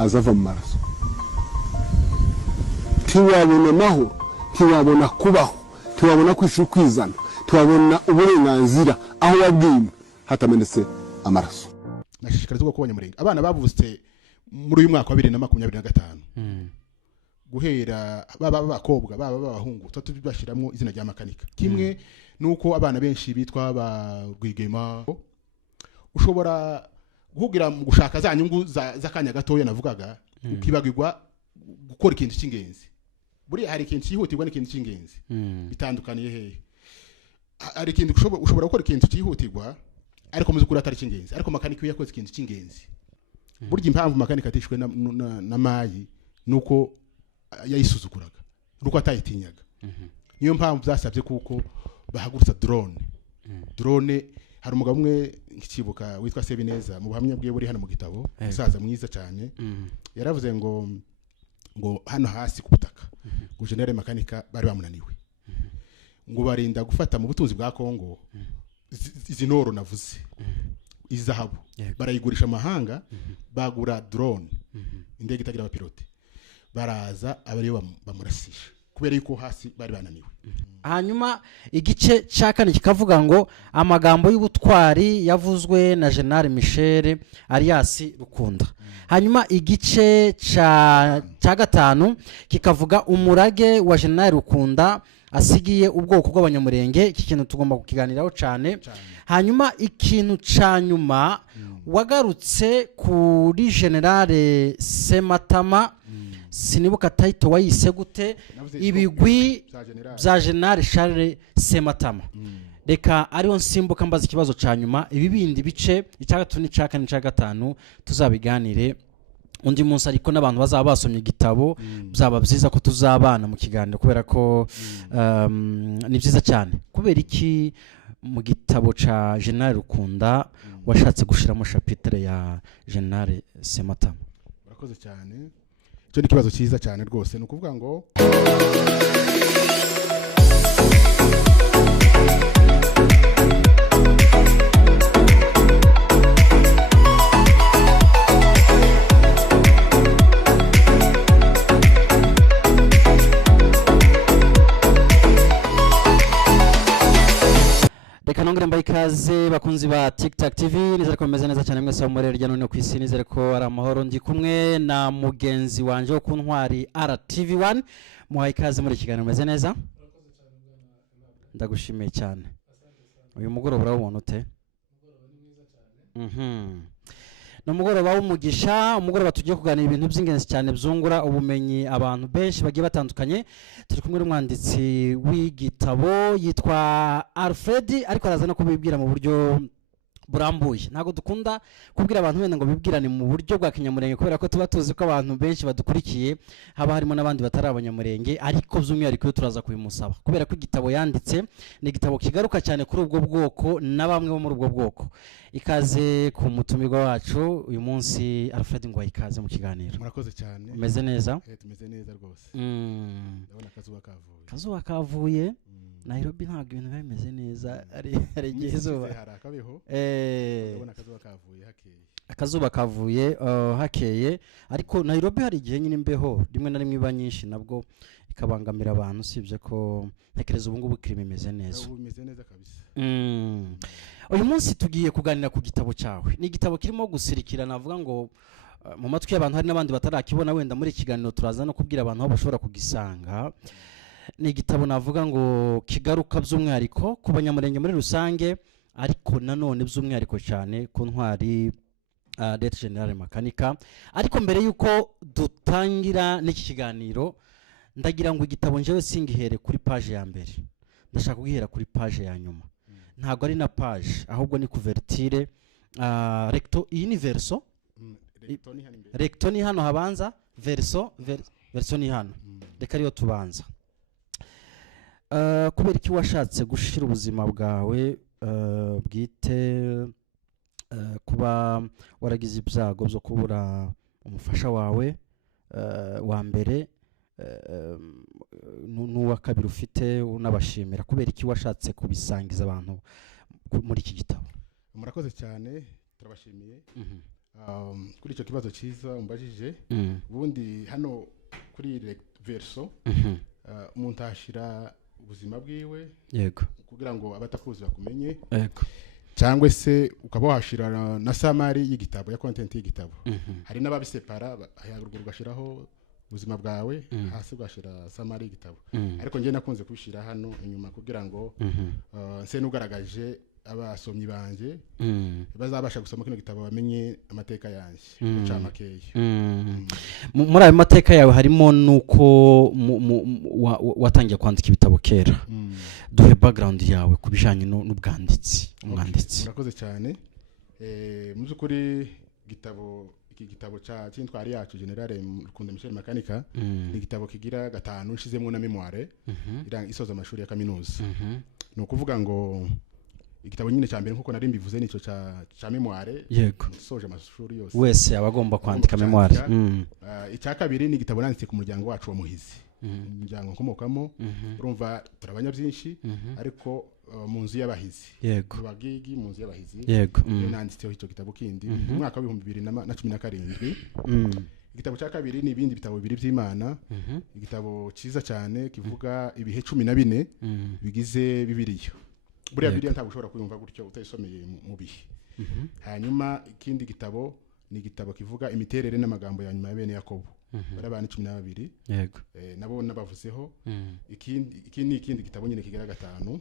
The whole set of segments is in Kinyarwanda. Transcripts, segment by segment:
azava mu maraso tiwabona naho tiwabona kubaho tiwabona kwizana tiwabona uburenganzira aho wabwimwe hatamenetse amaraso. Nashishikarizwa ko abanyamurenge abana bavutse muri uyu mwaka wa 2025 guhera baba bakobwa baba babahungu tutubashiramo izina rya makanika kimwe nuko abana benshi bitwa ba Rwigema ushobora guhugira mu gushaka za nyungu zakanya gatoya navugaga ukibagirwa gukora ikintu cy'ingenzi. Buri hari ikintu cyihutirwa n'ikintu cy'ingenzi bitandukaniye hehe. Ari ikintu ushobora gukora ikintu cyihutirwa ariko muzi kuri atari cy'ingenzi ariko makanika yakoze ikintu cy'ingenzi. Burya impamvu makanika atishwe na mayi nuko yayisuzuguraga nuko atayitinyaga. Niyo mpamvu zasabye kuko bahagurutsa drone hari umugabo umwe nkikibuka witwa Sebineza mu buhamya bwiye buri hano mu gitabo usaza mwiza cyane yaravuze ngo hano hasi ku butaka ngo General Makanika bari bamunaniwe ngo barinda gufata mu butunzi bwa Kongo izi noro navuze izahabu barayigurisha amahanga bagura drone indege itagira abapilote baraza abariyo bamurasisha kubera yuko hasi bari bananiwe. Hanyuma igice cya kane kikavuga ngo amagambo y'ubutwari yavuzwe na General Michel Alias Rukunda. Hanyuma igice cya gatanu kikavuga umurage wa General Rukunda asigiye ubwoko bw'abanyamurenge. Iki kintu tugomba kukiganiraho cyane. Hanyuma ikintu cya nyuma wagarutse kuri General Sematama sinibuka title wayise gute ibigwi bya General Charles Sematama. Reka ariho nsimbuka mbaza ikibazo cya nyuma ibibindi bice icya gatatu n'icya kane n'icya gatanu tuzabiganire undi munsi ariko n'abantu bazaba basomye igitabo byaba byiza ko tuzabana mu kiganiro kubera ko ni byiza cyane. Kubera iki mu gitabo cya General Rukunda washatse gushiramo chapitre ya General Sematama? Murakoze cyane. Cyo nikibazo cyiza cyane rwose nukuvuga ngo reka nongere mbaye ikaze bakunzi ba TikTok TV nizere ko meze neza cyane mwese muri rya none ku isi nizere ko ari amahoro ndi kumwe na mugenzi wanje wo kuntwari RTV1 muhaye ikaze muri kiganiro meze neza ndagushimiye cyane uyu mugoroba urabona ute n'umugoroba w'umugisha umugoroba tugiye kuganira ibintu by'ingenzi cyane byungura ubumenyi abantu benshi bagiye batandukanye turi kumwe n'umwanditsi w'igitabo yitwa Alfred ariko araza no kubibwira mu buryo burambuye. Ntago dukunda kubwira abantu wenda ngo bibwirane mu buryo bwa kinyamurenge kubera ko tuba tuzi ko abantu benshi badukurikiye haba harimo n'abandi batari abanyamurenge ariko by'umwihariko turaza kubimusaba kubera ko igitabo yanditse ni igitabo kigaruka cyane kuri ubwo bwoko na bamwe bo muri ubwo bwoko. Ikaze ku mutumirwa wacu uyu munsi Alfred ngo ikaze mu kiganiro. Murakoze cyane. Umeze neza? Tumeze neza rwose. Ndabona kazuba kavuye. Nairobi ntabwo ibintu bimeze neza ari igihezo harakabeho ndabona akazuba kavuye hakeye ariko Nairobi hari igihe nyine imbeho rimwe na rimwe iba nyinshi nabwo ikabangamira abantu usibye ko ntekereza ubu ngubu kirimo imeze neza. Ubu imeze neza kabisa. Uyu munsi tugiye kuganira ku gitabo cyawe. Ni igitabo kirimo gusirikira navuga ngo mu matwi y'abantu hari n'abandi batarakibona wenda muri kiganiro turaza no kubwira abantu aho bashobora kugisanga. Ni igitabo navuga ngo kigaruka by'umwihariko ku banyamurenge muri rusange ariko nanone by'umwihariko cyane ku ntwari Lt General Makanika. Ariko mbere yuko dutangira n'iki kiganiro ndagira ngo igitabo njewe singihere kuri page ya mbere ndashaka kugihera kuri page ya nyuma. Ntago ari na page ahubwo ni couverture recto iyi ni verso recto ni hano habanza verso ni hano reka ariyo tubanza. Kubera iki washatse gushira ubuzima bwawe bwite kuba waragize ibyago byo kubura umufasha wawe wa mbere n'uwa kabiri ufite unabashimira kubera iki washatse kubisangiza abantu muri iki gitabo? Murakoze cyane turabashimiye kuri icyo kibazo cyiza umbajije ubundi hano kuri verso umuntu ashira ubuzima bwiwe yego kugira ngo abatakuzi bakumenye yego cyangwa se ukaba washira na samari y'igitabo ya content y'igitabo hari n'ababisepara hayagurwa ugashiraho ubuzima bwawe hasi ugashira samari y'igitabo ariko ngiye nakunze kubishira hano inyuma kugira ngo nse nugaragaje abasomyi banje bazabasha gusoma kino gitabo bamenye amateka yanjye mucamakeye muri ayo mateka yawe harimo nuko watangiye kwandika ibitabo kera duhe background yawe kubijanye n'ubwanditsi umwanditsi urakoze cyane mu byukuri iki gitabo cy'intwari yacu General Rukundo Michel Makanika ni igitabo kigira 5 nshizemo na memoire isoza amashuri ya kaminuza no kuvuga ngo igitabo nyine cyambere nkuko nari mbivuze nico cha memoire yego soje amashuri yose wese abagomba kwandika memoire icya kabiri ni igitabo nanditse ku muryango wacu wa Muhizi umuryango nkomokamo urumva turabanya byinshi ariko mu nzu y'abahizi yego bagigi mu nzu y'abahizi yego nanditseho icyo gitabo kindi mu mwaka wa 2017 igitabo cya kabiri ni ibindi bitabo bibiri by'Imana igitabo cyiza cyane kivuga ibihe 14 bigize Bibiliya buriya Bibiliya ntabwo ushobora kuyumva gutyo utayisomeye mu bihe hanyuma ikindi gitabo ni igitabo kivuga imiterere n'amagambo ya nyuma ya bene Yakobo barabana 12 yego nabo nabavuzeho ikindi gitabo nyine kigira 5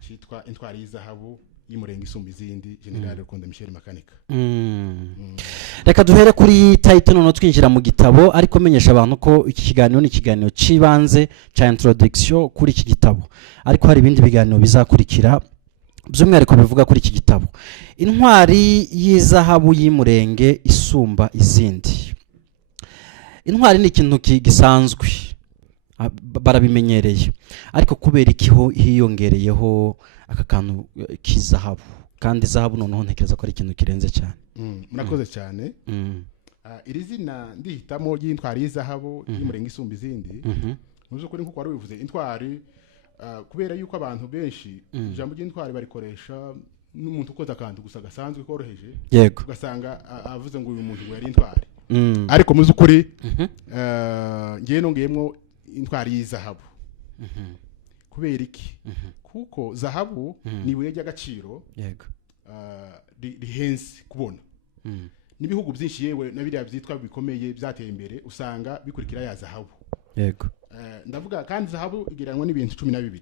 cyitwa intwari y'izahabu y'umurenge isumba izindi General Rukundo Michel Makanika reka duhere kuri title none twinjira mu gitabo ariko menyesha abantu ko iki kiganiro ni ikiganiro cibanze ca introduction kuri iki gitabo ariko hari ibindi biganiro bizakurikira by'umwihariko bivuga kuri iki gitabo intwari y'izahabu y'umurenge isumba izindi intwari ni ikintu gisanzwe barabimenyereye ariko kubera ikiho hiyongereyeho aka kantu k'izahabu kandi zahabu noneho ntekereza ko ari ikintu kirenze cyane murakoze cyane iri zina ndihitamo y'intwari y'izahabu y'umurenge isumba izindi muzo kuri nkuko wari bivuze intwari kubera yuko abantu benshi ijambo ry'intwari barikoresha n'umuntu ukoza akantu gusa gasanzwe koroheje yego ugasanga avuze ngo uyu muntu yari intwari ariko muzo kuri ngiye nongeyemo intwari y'izahabu kubera iki kuko zahabu ni ibuye ry'agaciro yego rihenze kubona n'ibihugu byinshi yewe na biriya byitwa bikomeye byateye imbere usanga bikurikira ya zahabu yego ndavuga kandi zahabu igiranwa n'ibintu 12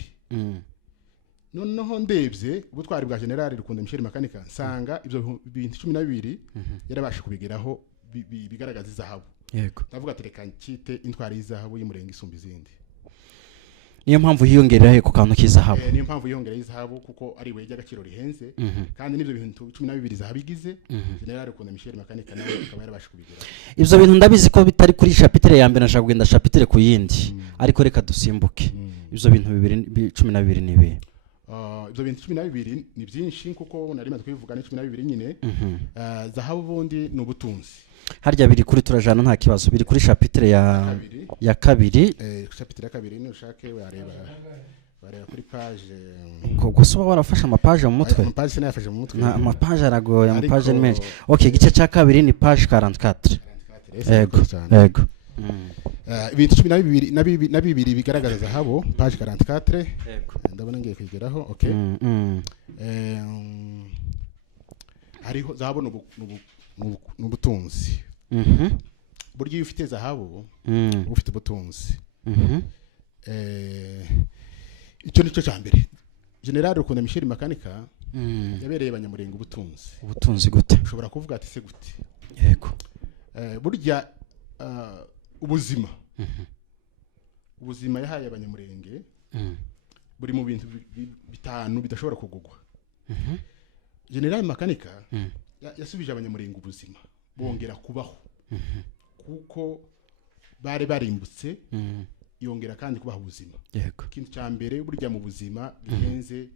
noneho ndebye ubutwari bwa General Rukundo Michel Makanika nsanga ibyo bintu 12 yarabasha kubigeraho bigaragaza zahabu yego ndavuga tereka nkite intwari y'izahabu y'umurenge isumba izindi niyo mpamvu hiyongerera ku kantu k'izahabu niyo mpamvu hiyongerera izahabu kuko ari ibuye ry'agaciro rihenze kandi n'ibyo bintu 12 zahabigize General Rukundo Michel Makanika nawe akaba yarabasha kubigeraho ibyo bintu ndabizi ko bitari kuri chapitre ya mbere nashaka kugenda chapitre ku yindi ariko reka dusimbuke ibyo bintu 12 ni ibi ibyo bintu 12 ni byinshi kuko nari maze kubivuga ni 12 nyine zahabu bundi ni ubutunzi harya biri kuri turajana nta kibazo biri kuri chapitre ya kabiri chapitre ya kabiri ni ushake wareba kuri page gusa warafasha amapage mu mutwe amapage sinayafashe mu mutwe amapage aragoye amapage ni menshi okay igice cya kabiri ni page 44 yego yego ibintu 12 na bibiri bigaragaza zahabu page 44 yego ndabona ngiye kwigeraho okay hariho zahabu n'ubutunzi buryo iyo ufite zahabu ufite ubutunzi icyo nicyo cya mbere General Rukundo Michel Makanika yabereye abanyamurenge ubutunzi gute ushobora kuvuga ati se gute yego burya ubuzima yahaye abanyamurenge buri mu bintu 5 bidashobora kugugwa General Makanika yasubije abanyamurenge ubuzima bongera kubaho kuko bari barimbutse yongera kandi kubaho ubuzima yego ikintu cya mbere burya mu buzima gihenze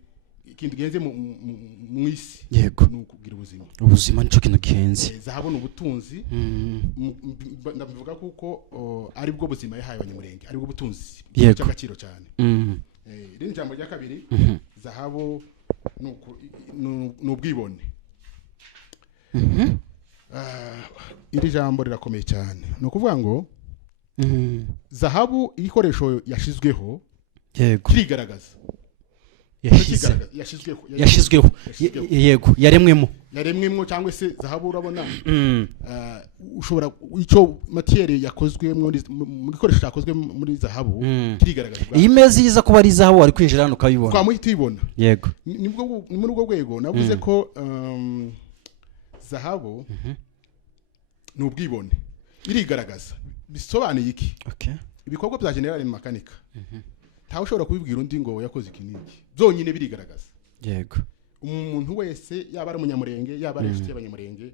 ikintu gihenze mu isi yego nukugira ubuzima nico kintu gihenze zahabona ubutunzi ndavuga kuko ari bwo buzima yahaye abanyamurenge ari bwo butunzi cy'agaciro cyane rindi jambo rya kabiri zahabu n'ubwibone iri jambo rirakomeye cyane ni ukuvuga ngo zahabu igikoresho yashizweho yego kirigaragaza yashizweho yego yaremwemo cyangwa se zahabu urabona ushobora icyo matiere yakozwe mu gikoresho cyakozwe muri zahabu kirigaragaza iyi mezi yiza kuba ari zahabu wari kwinjira hano ukayibona twamuhita uyibona yego ni muri ubwo rwego navuze ko zahabu ni ubwibone irigaragaza bisobanuye iki ibikorwa bya general makanika ntawe ushobora kubibwira undi ngo yakoze iki n'iki byonyine birigaragaza yego umuntu wese yaba ari umunyamurenge yaba ari inshuti y'abanyamurenge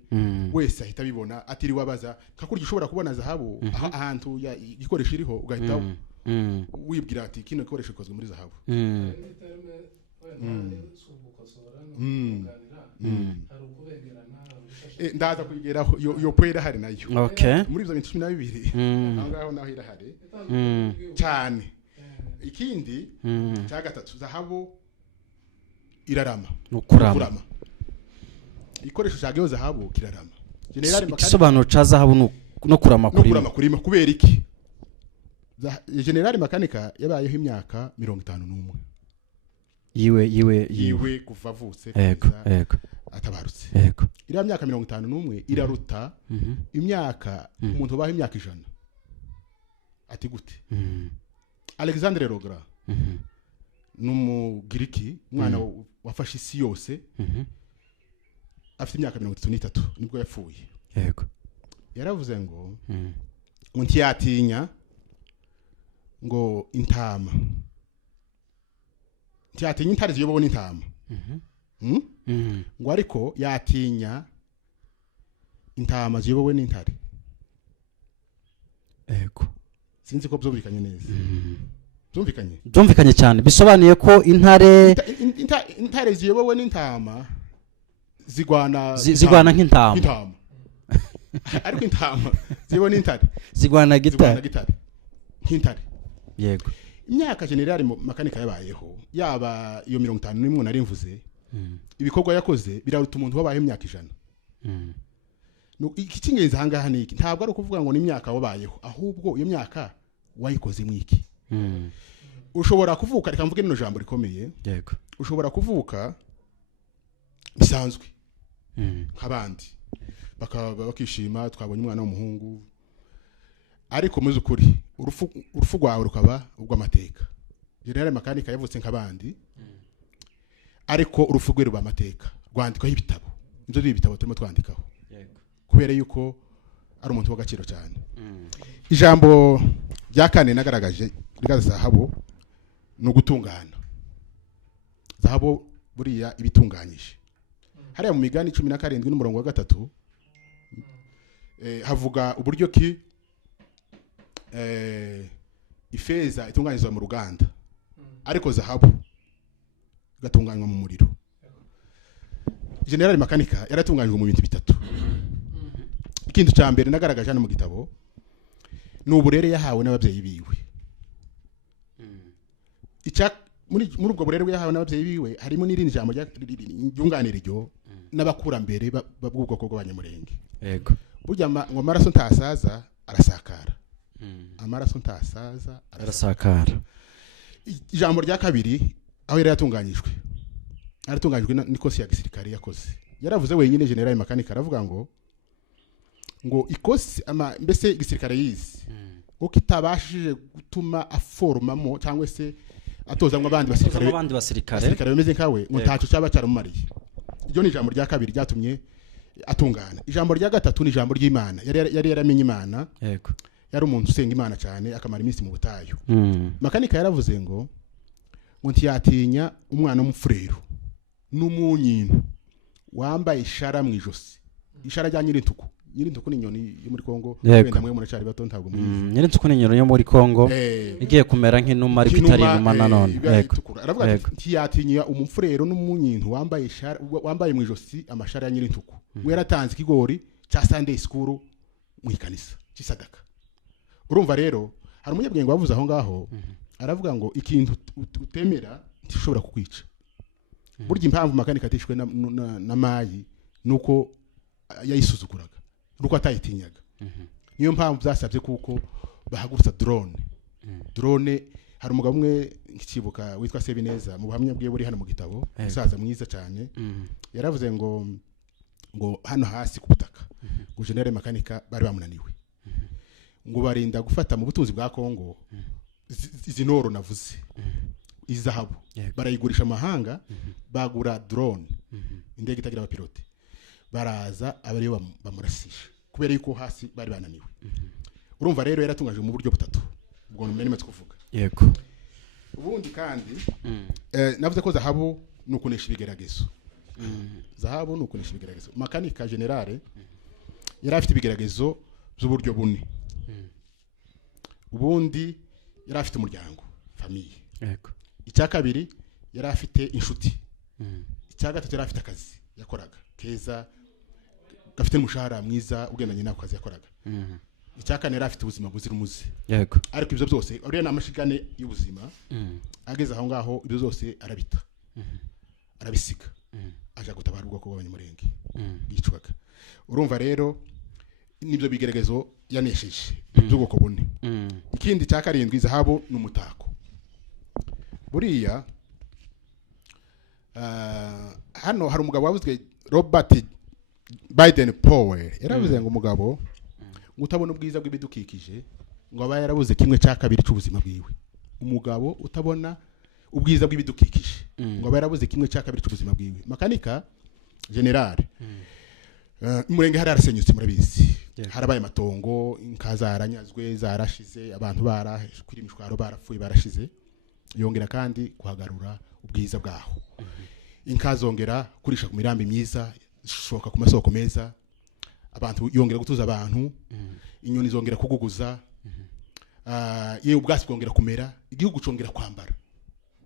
wese ahita abibona atiriwe abaza kakurya ushobora kubona zahabu ahantu igikoresho iriho ugahita wibwira ati kino gikoresho gikozwe muri zahabu ndaza kuyigeraho yo kwera hari nayo muri ibyo bintu 12 aho naho irahari cyane ikindi cya gatatu zahabu irarama nukurama ikoresho cyageho zahabu kirarama igisobanuro ca zahabu no kurama kurima kubera iki general makanika yabayeho imyaka 51 yiwe kuva avutse yego atabarutse yego iriya myaka 51 iraruta imyaka umuntu ubaho imyaka 100 ati gute Alexandre Rogra n'umugiriki umwana wafashe isi yose afite imyaka 33 nibwo yapfuye yego yaravuze ngo ntiyatinya ngo intama ntiyatinya intare ziyobowe n'intama ngo ariko yatinya intama ziyobowe n'intare yego sinzi ko byumvikanye neza byumvikanye cyane bisobanuye ko intare ziyobowe n'intama zigwana nk'intama ariko intama ziyobowe n'intare zigwana gitare nk'intare yego imyaka general makanika yabayeho yaba iyo 51 nari mvuze ibikorwa yakoze biraruta umuntu wabaye imyaka 100 iki cy'ingenzi ahangaha ni iki ntabwo ari ukuvuga ngo ni imyaka wabayeho ahubwo iyo myaka wayikoze mwiki ushobora kuvuka reka mvuge nino jambo rikomeye yego ushobora kuvuka bisanzwe nk'abandi bakishima twabonye umwana w'umuhungu ariko muzi ukuri urufu rwawe rukaba ubw'amateka general makanika yavutse nk'abandi ariko urufu rwe ruba amateka rwandikwaho ibitabo inzo y'ibitabo turimo twandikaho kubera yuko ari umuntu w'agaciro cyane ijambo rya kane nagaragaje kuri zahabu no gutungana zahabu buriya ibitunganyije hariya mu migani 17 n'umurongo wa 3 havuga uburyo ki ifeza itunganyirizwa mu ruganda ariko zahabu gatunganywa mu muriro general makanika yaratunganyijwe mu bintu bitatu ikintu cya mbere nagaragaje hano mu gitabo ni uburere yahawe n'ababyeyi biwe muri ubwo burere yahawe n'ababyeyi biwe harimo n'irindi jambo ryunganira iryo n'abakurambere b'ubwoko bw'abanyamurenge yego burya ngo amaraso ntasaza arasakara amaraso ntasaza arasakara ijambo rya kabiri aho yari yatunganyijwe n'ikosi ya gisirikare yakoze yaravuze wenyine general makanika aravuga ngo ikosi mbese gisirikare yize ko kitabashije gutuma aformamo cyangwa se atozamwe abandi basirikare bameze nkawe ngo ntaco cyaba cyarumariye iryo ni ijambo rya kabiri ryatumye atungana ijambo rya gatatu ni ijambo ry'Imana yari yaramenye Imana yego yari umuntu usenga Imana cyane akamara iminsi mu butayu makanika yaravuze ngo ntiyatinya umwana w'umufurero n'umunyintu wambaye ishara mu ijosi ishara rya nyirintuku ni inyoni yo muri Kongo wenda mwe muracari bato ntabwo muyizi nyirintuku ni inyoni yo muri Kongo igiye kumera nk'inuma ariko itari inuma nanone yego aravuga ati ntiyatinya umufurero n'umunyintu wambaye mu ijosi amashara ya nyirintuku we yaratanze ikigori cya Sunday school mu ikanisa cy'isadaka urumva rero hari umunyabwenge wavuze aho ngaho aravuga ngo ikintu utemera ntishobora kukwica burya impamvu makanika atishwe na mayi nuko yayisuzuguraga nuko atayitinyaga niyo mpamvu byasabye kuko bahagurutsa drone hari umugabo umwe nkikibuka witwa Sebineza mu buhamya bwe buri hano mu gitabo umusaza mwiza cyane yaravuze ngo hano hasi ku butaka ngo General Makanika bari bamunaniwe ngo barinda gufata mu butunzi bwa Kongo izi noro navuze izahabu barayigurisha amahanga bagura drone indege itagira abapilote baraza abari bamurasisha kubera yuko hasi bari bananiwe urumva rero yaratungaje mu buryo butatu ubwo nari kuvuga yego ubundi kandi navuze ko zahabu nukunesha ibigeragezo zahabu nukunesha ibigeragezo Makanika General yari afite ibigeragezo by'uburyo bune ubundi yari afite umuryango famille yego icya kabiri yari afite inshuti icya gatatu yari afite akazi yakoraga keza gafite umushahara mwiza ugendanye n'ako kazi yakoraga icya kane yari afite ubuzima buzira umuze yego ariko ibyo byose uriya n'amashigane y'ubuzima ageze aho ngaho ibyo byose arabita arabisiga aje gutabara ubwoko bw'abanyamurenge bicwaga urumva rero nibyo bigeragezo yanesheje by'ubwoko bune ikindi cya karindwi zahabu n'umutako buriya hano hari umugabo wavuzwe Robert Biden Powell yaravuze ngo umugabo utabona ubwiza bw'ibidukikije ngo aba yarabuze kimwe cya kabiri cy'ubuzima bwiwe umugabo utabona ubwiza bw'ibidukikije ngo aba yarabuze kimwe cya kabiri cy'ubuzima bwiwe Makanika General umurenge hari arasenyutse murabizi harabaye amatongo inka zaranyazwe zarashize abantu kuri imishwaro barapfuye barashize yongera kandi kuhagarura ubwiza bwaho inka zongera kurisha ku mirambi myiza zishoka ku masoko meza abantu yongera gutuza abantu inyoni zongera kuguguza yewe ubwasi bwongera kumera igihugu congera kwambara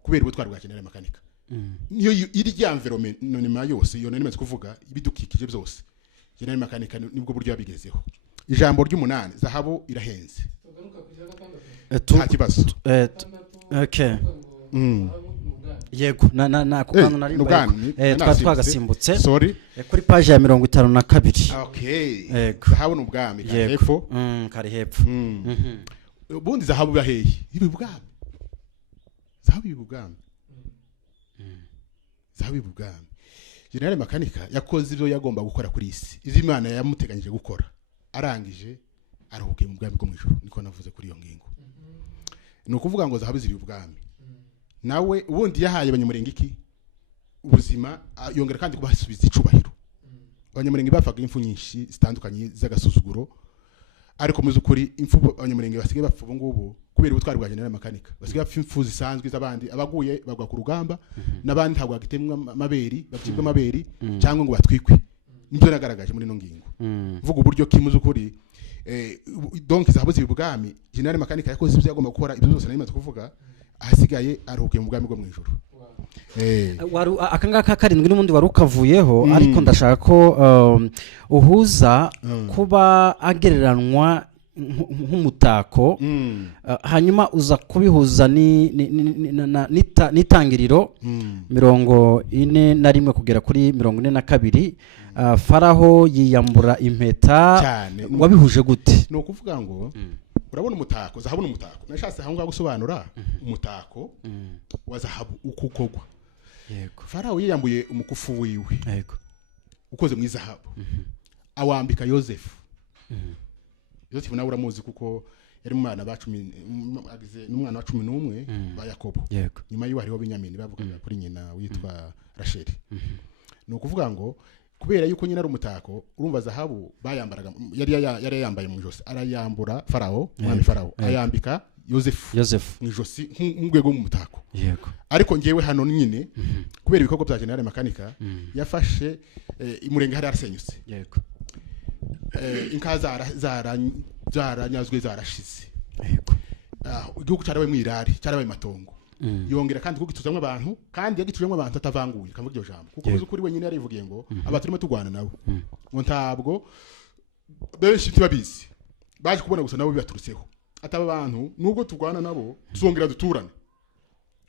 kubera ubutwari bwa General Makanika niyo iri rya environment yose iyo nari maze kuvuga ibidukikije byose General Makanika nibwo buryo yabigezeho ijambo ry'umunani zahabu irahenze nta kibazo okay yego na kukano nari twagasimbutse sorry kuri page ya 52 okay zahabu n'ubwami hepfo kari hepfo ubundi zahabu baheye ibibwami zahabu ibibwami zahabu ibibwami General Makanika yakoze ibyo yagomba gukora kuri isi izimana yamuteganyije gukora arangije aruhuke mu bwami bwo mu ijuru niko navuze kuri iyo ngingo no kuvuga ngo zahabu ziri ubwami nawe ubundi yahaye abanyamurenge iki ubuzima yongera kandi kubasubiza icubahiro abanyamurenge bafaga imfu nyinshi zitandukanye z'agasuzuguro ariko muzi ukuri imfu abanyamurenge basigaye bapfa ubu ngubu kubera ubutwari bwa General Makanika basigaye bapfa imfu zisanzwe z'abandi abaguye bagwa ku rugamba n'abandi ntabwo bagitemwa amaberi bakibwa amaberi cyangwa ngo batwikwe nibyo nagaragaje muri no ngingo mvuga uburyo kimuze ukuri donc zahabuze ibubwami General Makanika yakoze ibyo yagomba gukora ibyo byose narimaze kuvuga ahasigaye aruhukiye mu bwami bwo mu ijuru akangaka karindwi n'ubundi wari ukavuyeho ariko ndashaka ko uhuza kuba agereranwa nk'umutako hanyuma uza kubihuza n'itangiriro 41 kugera kuri 42 Faraho yiyambura impeta wabihuje gute no kuvuga ngo urabona umutako zahabu n'umutako nashatse aho ngaho gusobanura umutako wa zahabu ukukogwa yego Faraho yiyambuye umukufu wiwe yego ukoze mu zahabu awambika Yosefu Yosefu nawe uramuzi kuko yari mu mwana ba 10 agize n'umwana wa 11 ba Yakobo nyuma yiwe hariho Benyamini bavugaga kuri nyina witwa Rasheli no kuvuga ngo kubera yuko nyina ari umutako urumva zahabu bayambaraga yari yambaye mu ijosi arayambura Faraho umwami Faraho ayambika Yosefu mu ijosi nk'ugwego mu mutako yego ariko ngewe hano nyine kubera ibikorwa bya General Makanika yafashe imurenge hari arasenyutse yego inka zaranyazwe zarashize yego igihugu cyarabaye mwirari cyarabaye matongo yongera kandi kugituzamwe abantu kandi yagitujemwe abantu atavanguye kavuga iryo jambo kuko uzi kuri wenyine yarivugiye ngo abaturimo tugwana nawe ngo ntabwo benshi tibabizi baje kubona gusa nabo bibaturutseho ataba abantu nubwo tugwana nabo tuzongera duturane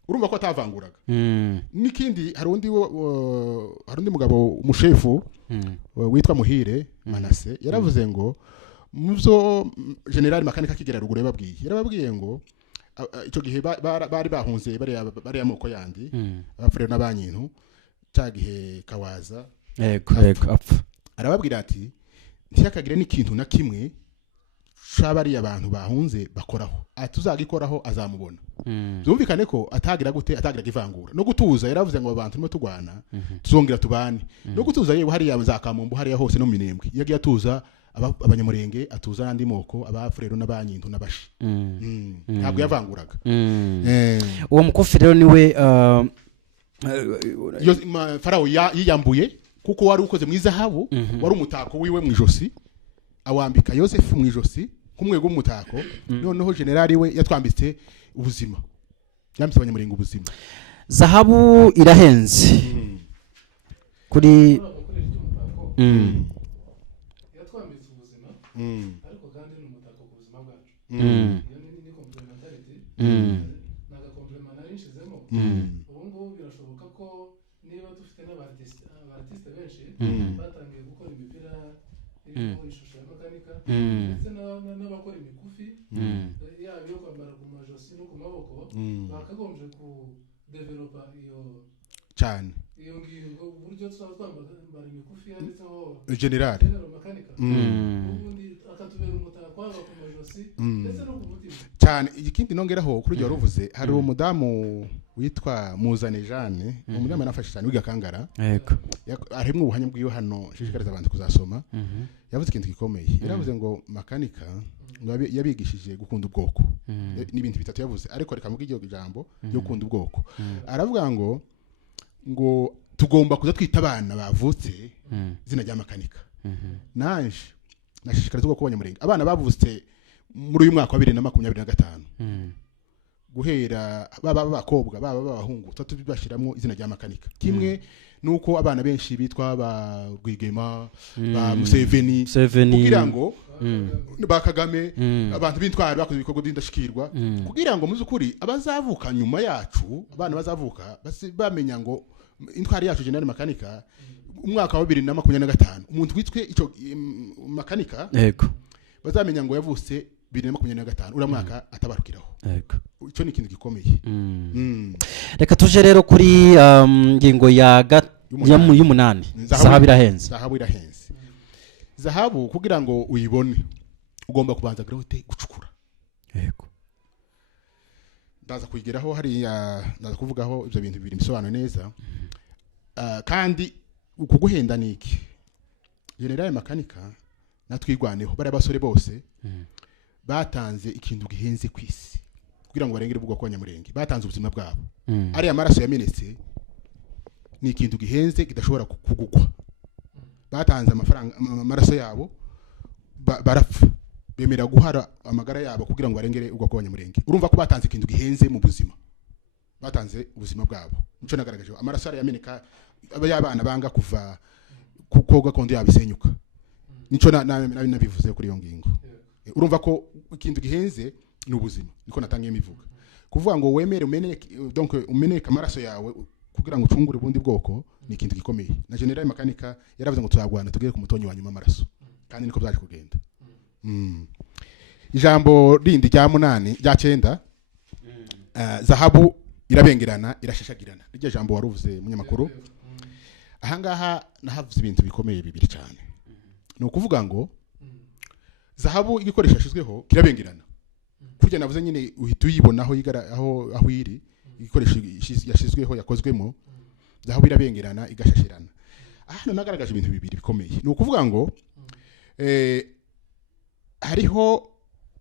urumva ko atavanguraga n'ikindi hari undi mugabo umushefu witwa Muhire Manase yaravuze ngo muzo general makanika kigera ruguru yarababwiye ngo icyo gihe bari bahunze bari amoko yandi abafurero n'abanyintu cyagihe Kawaza yego apfa arababwira ati ntiyakagire n'ikintu na kimwe shabari abantu bahunze bakoraho atuzagikoraho azamubona byumvikane ko atagira ivangura no gutuza yaravuze ngo abantu turimo tugwana tuzongera tubane no gutuza yewe hari za Kamumbu hari hose no Minembwe yagiye atuza abanyamurenge atuza n'andi moko abafurero n'abanyintu n'abashi ntabwo yavanguraga uwo mukofi rero niwe Farao yiyambuye kuko wari ukoze mu izahabu wari umutako wiwe mu ijosi awambika Yosefu mu ijosi kumwego umutako noneho generali we yatwambitse ubuzima yambitse abanyamurenge ubuzima zahabu irahenze kuri yatwambitse ubuzima ariko kandi ni umutako ku buzima bwacu iyo ni complementarity naga complementary nshizemo ubu ngubu birashoboka ko niba dufite n'abartiste benshi batangiye gukora imipira irimo ishusho ya makanika ndetse n'abakora imikufi yaba iyo kwambara ku majosi no ku maboko bakagombye ku developa iyo cyane iyo ngingo uburyo twambara imikufi yanditseho general makanika ubundi akatubera umutako waba ku majosi ndetse no ku mutima cyane ikindi nongeraho kuri ryo ruvuze hari umudamu witwa Muzane Jeanne umudamu nafashe cyane wiga Kangara yego arimo ubuhanya bwiwe hano shishikariza abantu kuzasoma yavuze ikintu gikomeye yaravuze ngo makanika yabigishije gukunda ubwoko n'ibintu bitatu yavuze ariko reka mvuge iryo jambo ryo gukunda ubwoko aravuga ngo tugomba kuza twita abana bavutse izina rya makanika nanje nashishikariza ubwoko bw'abanyamurenge abana bavutse muri uyu mwaka wa 2025 guhera baba abakobwa baba abahungu tutubashiramo izina rya makanika kimwe nuko abana benshi bitwa ba Rwigema ba Museveni kugira ngo bakagame abantu bintwara bakoze ibikorwa by'indashikirwa kugira ngo muzukuri abazavuka nyuma yacu abana bazavuka bamenya ngo intwari yacu general makanika umwaka wa 2025 umuntu witwe ico makanika yego bazamenya ngo yavutse 2025 ura mwaka atabarukiraho yego icyo ni ikintu gikomeye reka tuje rero kuri ngingo y'umunani zahabu irahenze zahabu kugira ngo uyibone ugomba kubanza grote gucukura yego ndaza kuyigeraho hari ndaza kuvugaho ibyo bintu bibiri bisobanura neza kandi ukuguhenda niki general makanika natwigwaneho bari abasore bose batanze ikintu gihenze kwisi kugira ngo barengere ubwo kwanyamurenge batanze ubuzima bwabo ari amaraso yamenetse ni ikintu gihenze kidashobora kugugwa batanze amafaranga amaraso yabo barapfa bemera guhara amagara yabo kugira ngo barengere ubwo kwanyamurenge urumva ko batanze ikintu gihenze mu buzima batanze ubuzima bwabo nico nagaragaje amaraso yameneka abana banga kuva koga kondo yabisenyuka nico nabivuze kuri iyo ngingo urumva ko ikintu gihenze ni ubuzima niko natangiye imivuga kuvuga ngo wemere umeneke amaraso yawe kugira ngo ucungure ubundi bwoko ni ikintu gikomeye na general makanika yaravuze ngo tuzagwana tugere ku mutonyi wa nyuma amaraso kandi niko byaje kugenda ijambo rindi rya 8 rya 9 zahabu irabengerana irashashagirana iryo jambo waruvuze munyamakuru ahangaha nahavuze ibintu bikomeye bibiri cyane ni ukuvuga ngo zahabu igikoresho yashizweho kirabengerana kurya navuze nyine uhita uyibonaho aho iri igikoresho yashizweho yakozwemo zahabu irabengerana igashashirana hano nagaragaje ibintu bibiri bikomeye ni ukuvuga ngo hariho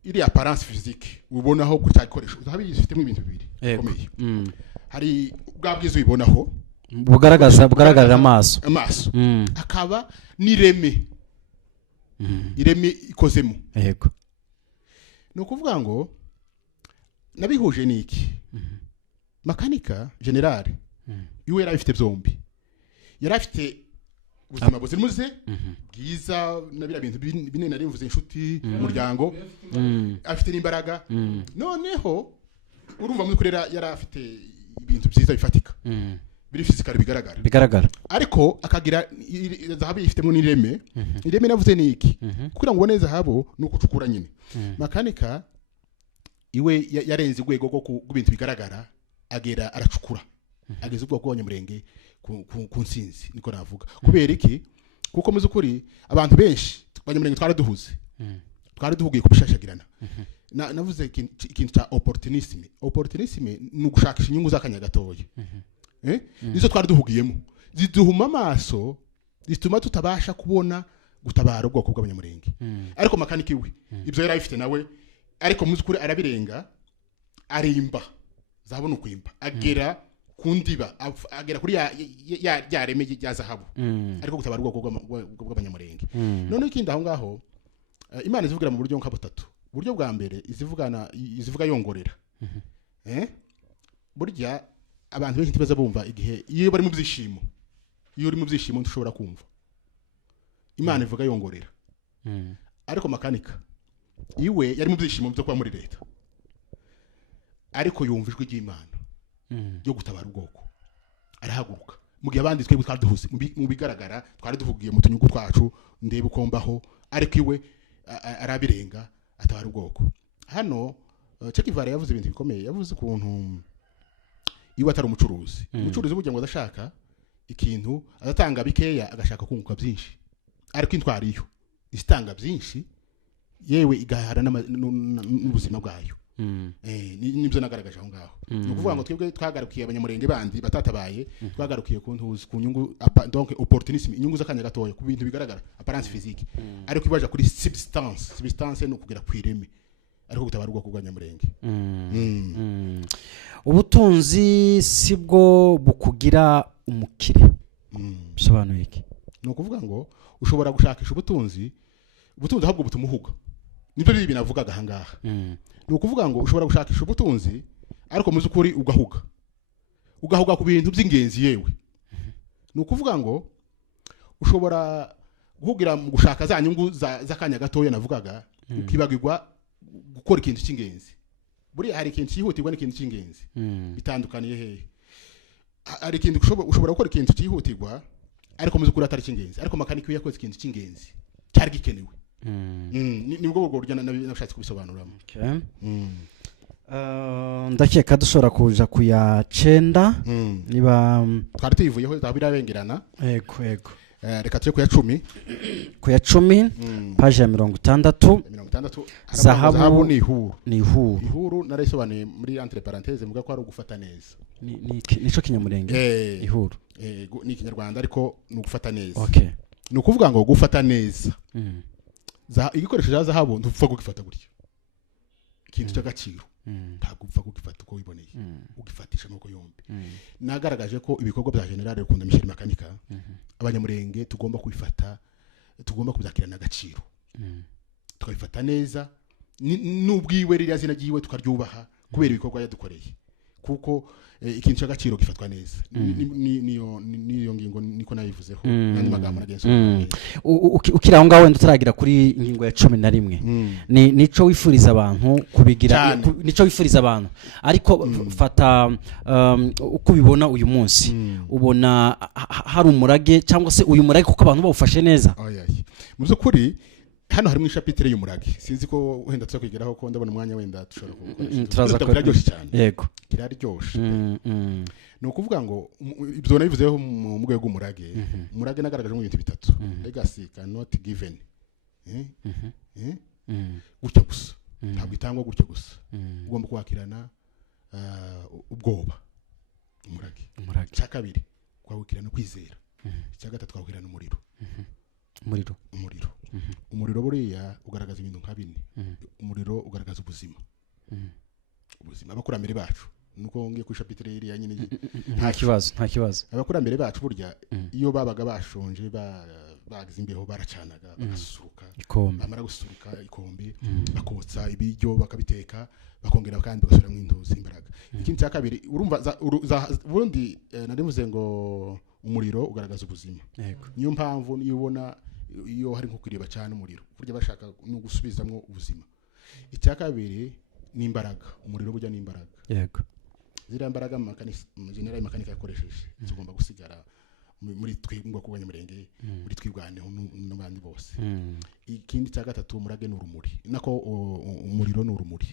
iri apparence physique ubonaho ku cyagikoresho zahabu yifitemo ibintu bibiri bikomeye hari bwa bwiza uyibonaho bugaragarira amaso akaba n'ireme ireme ikozemo yego ni ukuvuga ngo nabihuje niki makanika general iwe yari afite byombi yari afite ubuzima buzirimuze bwiza nabira bintu bine nari mvuze inshuti umuryango afite n'imbaraga noneho urumva muri kurera yari afite ibintu byiza bifatika biri physical bigaragara ariko akagira zahabu yifitemo n'ireme ireme navuze ni iki kugira ngo ubone zahabu nuko ucukura nyine makanika iwe yarenze urwego rwo kubintu bigaragara agera aracukura ageze ubwoko bw'abanyamurenge ku nsinzi niko navuga kubera iki kuko muzi ukuri abantu benshi abanyamurenge twari duhugiye kubishashagirana navuze ikintu cya opportunisme ni ugushakisha inyungu z'akanya gatoya nizo twari duhugiyemo ziduhuma amaso zituma tutabasha kubona gutabara ubwoko bw'abanyamurenge ariko makaniki we ibyo yari afite nawe ariko muzi ukuri arabirenga arimba zabona ukwimba agera kundiba agera kuri ya reme ya zahabu ariko gutabara ubwoko bw'abanyamurenge none ikindi aho ngaho Imana izivugira mu buryo nka butatu buryo bwa mbere izivuga yongorera burya abantu benshi tibaza bumva igihe iyo bari mu byishimo iyo uri mu byishimo ntushobora kumva Imana ivuga yongorera ariko makanika iwe yari mu byishimo byo kuba muri leta ariko yumva ijwi ry'Imana yo gutabara ubwoko arahaguruka mu gihe abandi twebwe twari duhuze mu bigaragara twari duhugiye mu tunyugu twacu ndebe ukombaho ariko iwe arabirenga atabara ubwoko hano Chekivare yavuze ibintu bikomeye yavuze ukuntu iwe atari umucuruzi burya ngo adashaka ikintu adatanga bikeya agashaka kunguka byinshi ariko intwariyo isitanga byinshi yewe igahara n'ubuzima bwayo nibyo nagaragaje aho ngaho no kuvuga ngo twebwe twagarukiye abanyamurenge bandi batatabaye twagarukiye ku nyungu donc opportunisme inyungu z'akanya gatoya ku bintu bigaragara apparence physique ariko ibaje kuri substance no kugira kwireme ariko gutabara ubwoko bw'abanyamurenge ubutunzi sibwo bukugira umukire bisobanuye iki no kuvuga ngo ushobora gushakisha ubutunzi ahubwo butumuhuga nibyo bibi navugaga hangaha ni ukuvuga ngo ushobora gushakisha ubutunzi ariko muzi ukuri ugahuga ku bintu by'ingenzi yewe ni ukuvuga ngo ushobora guhugira mu gushaka za nyungu z'akanya gatoya navugaga ukibagirwa gukora ikintu cy'ingenzi buriya hari ikintu cyihutirwa n'ikintu cy'ingenzi bitandukaniye hehe hari ikintu ushobora gukora ikintu cyihutirwa ariko muzi ukuri atari cy'ingenzi ariko makaniki yakoze ikintu cy'ingenzi cyari gikenewe nibwo buryo nabashatse kubisobanuramo ndakeka dushobora kuja ku ya 9 niba twari tuyivuyeho zabirabengerana yego reka tuje ku ya 10 page ya 60 zahabu ni ihuru narayisobanuye muri entre parenthèse muga ko ari ugufata neza nico kinyamurenge ihuru ni ikinyarwanda ariko ni ugufata neza okay ni ukuvuga ngo gufata neza igikoresho cya zahabu ntupfa kugifata gutya ikintu cy'agaciro ntabwo upfa kugifata uko wiboneye ugifatisha amaboko yombi nagaragaje ko ibikorwa bya General Rukunda Michel Makanika abanyamurenge tugomba kubifata tugomba kubyakirana agaciro tukabifata neza n'ubwiwe ririya zina giwe tukaryubaha kubera ibikorwa yadukoreye kuko ikintu cy'agaciro gifatwa neza niyo ngingo niko nayivuzeho nandi magambo nagenzo ukira aho ngaho wenda utaragira kuri ingingo ya 11 nico wifuriza abantu kubigira nico wifuriza abantu ariko fata uko bibona uyu munsi ubona hari umurage cyangwa se uyu murage kuko abantu bawufashe neza muzo kuri hano harimo ishapitre y'umurage sinzi ko wenda tuzakugeraho ko ndabona umwanya wenda turaza kiraryoshe cyane yego kiraryoshe no kuvuga ngo ibyo nabivuzeho mu rwego rw'umurage umurage nagaragaje mu bintu bitatu legacy cannot given gutya gusa ntabwo itangwa gutya gusa ugomba kwakirana ubwoba umurage cya kabiri kwakirana kwizera cya gatatu kwakirana umuriro umuriro buriya ugaragaza ibintu nka bine umuriro ugaragaza ubuzima abakurambere bacu nuko ngiye ku chapitre iri nyine nta kibazo abakurambere bacu burya iyo babaga bashonje bagize imbeho baracanaga bagasuruka bamara gusuruka ikombe bakotsa ibiryo bakabiteka bakongera kandi bagasubira mu intuzi imbaraga ikindi cya kabiri urumva ubundi narivuze ngo umuriro ugaragaza ubuzima niyo mpamvu niyo ubona iyo hari nko kureba cyane umuriro burya bashaka no gusubizamwo ubuzima icya kabiri ni imbaraga umuriro burya ni imbaraga yego ziriya mbaraga general makanika yakoresheje zigomba gusigara muri twebwe ko banyamurenge muri twibwaneho n'abandi bose. Ikindi cya gatatu umurage n'urumuri nako umuriro n'urumuri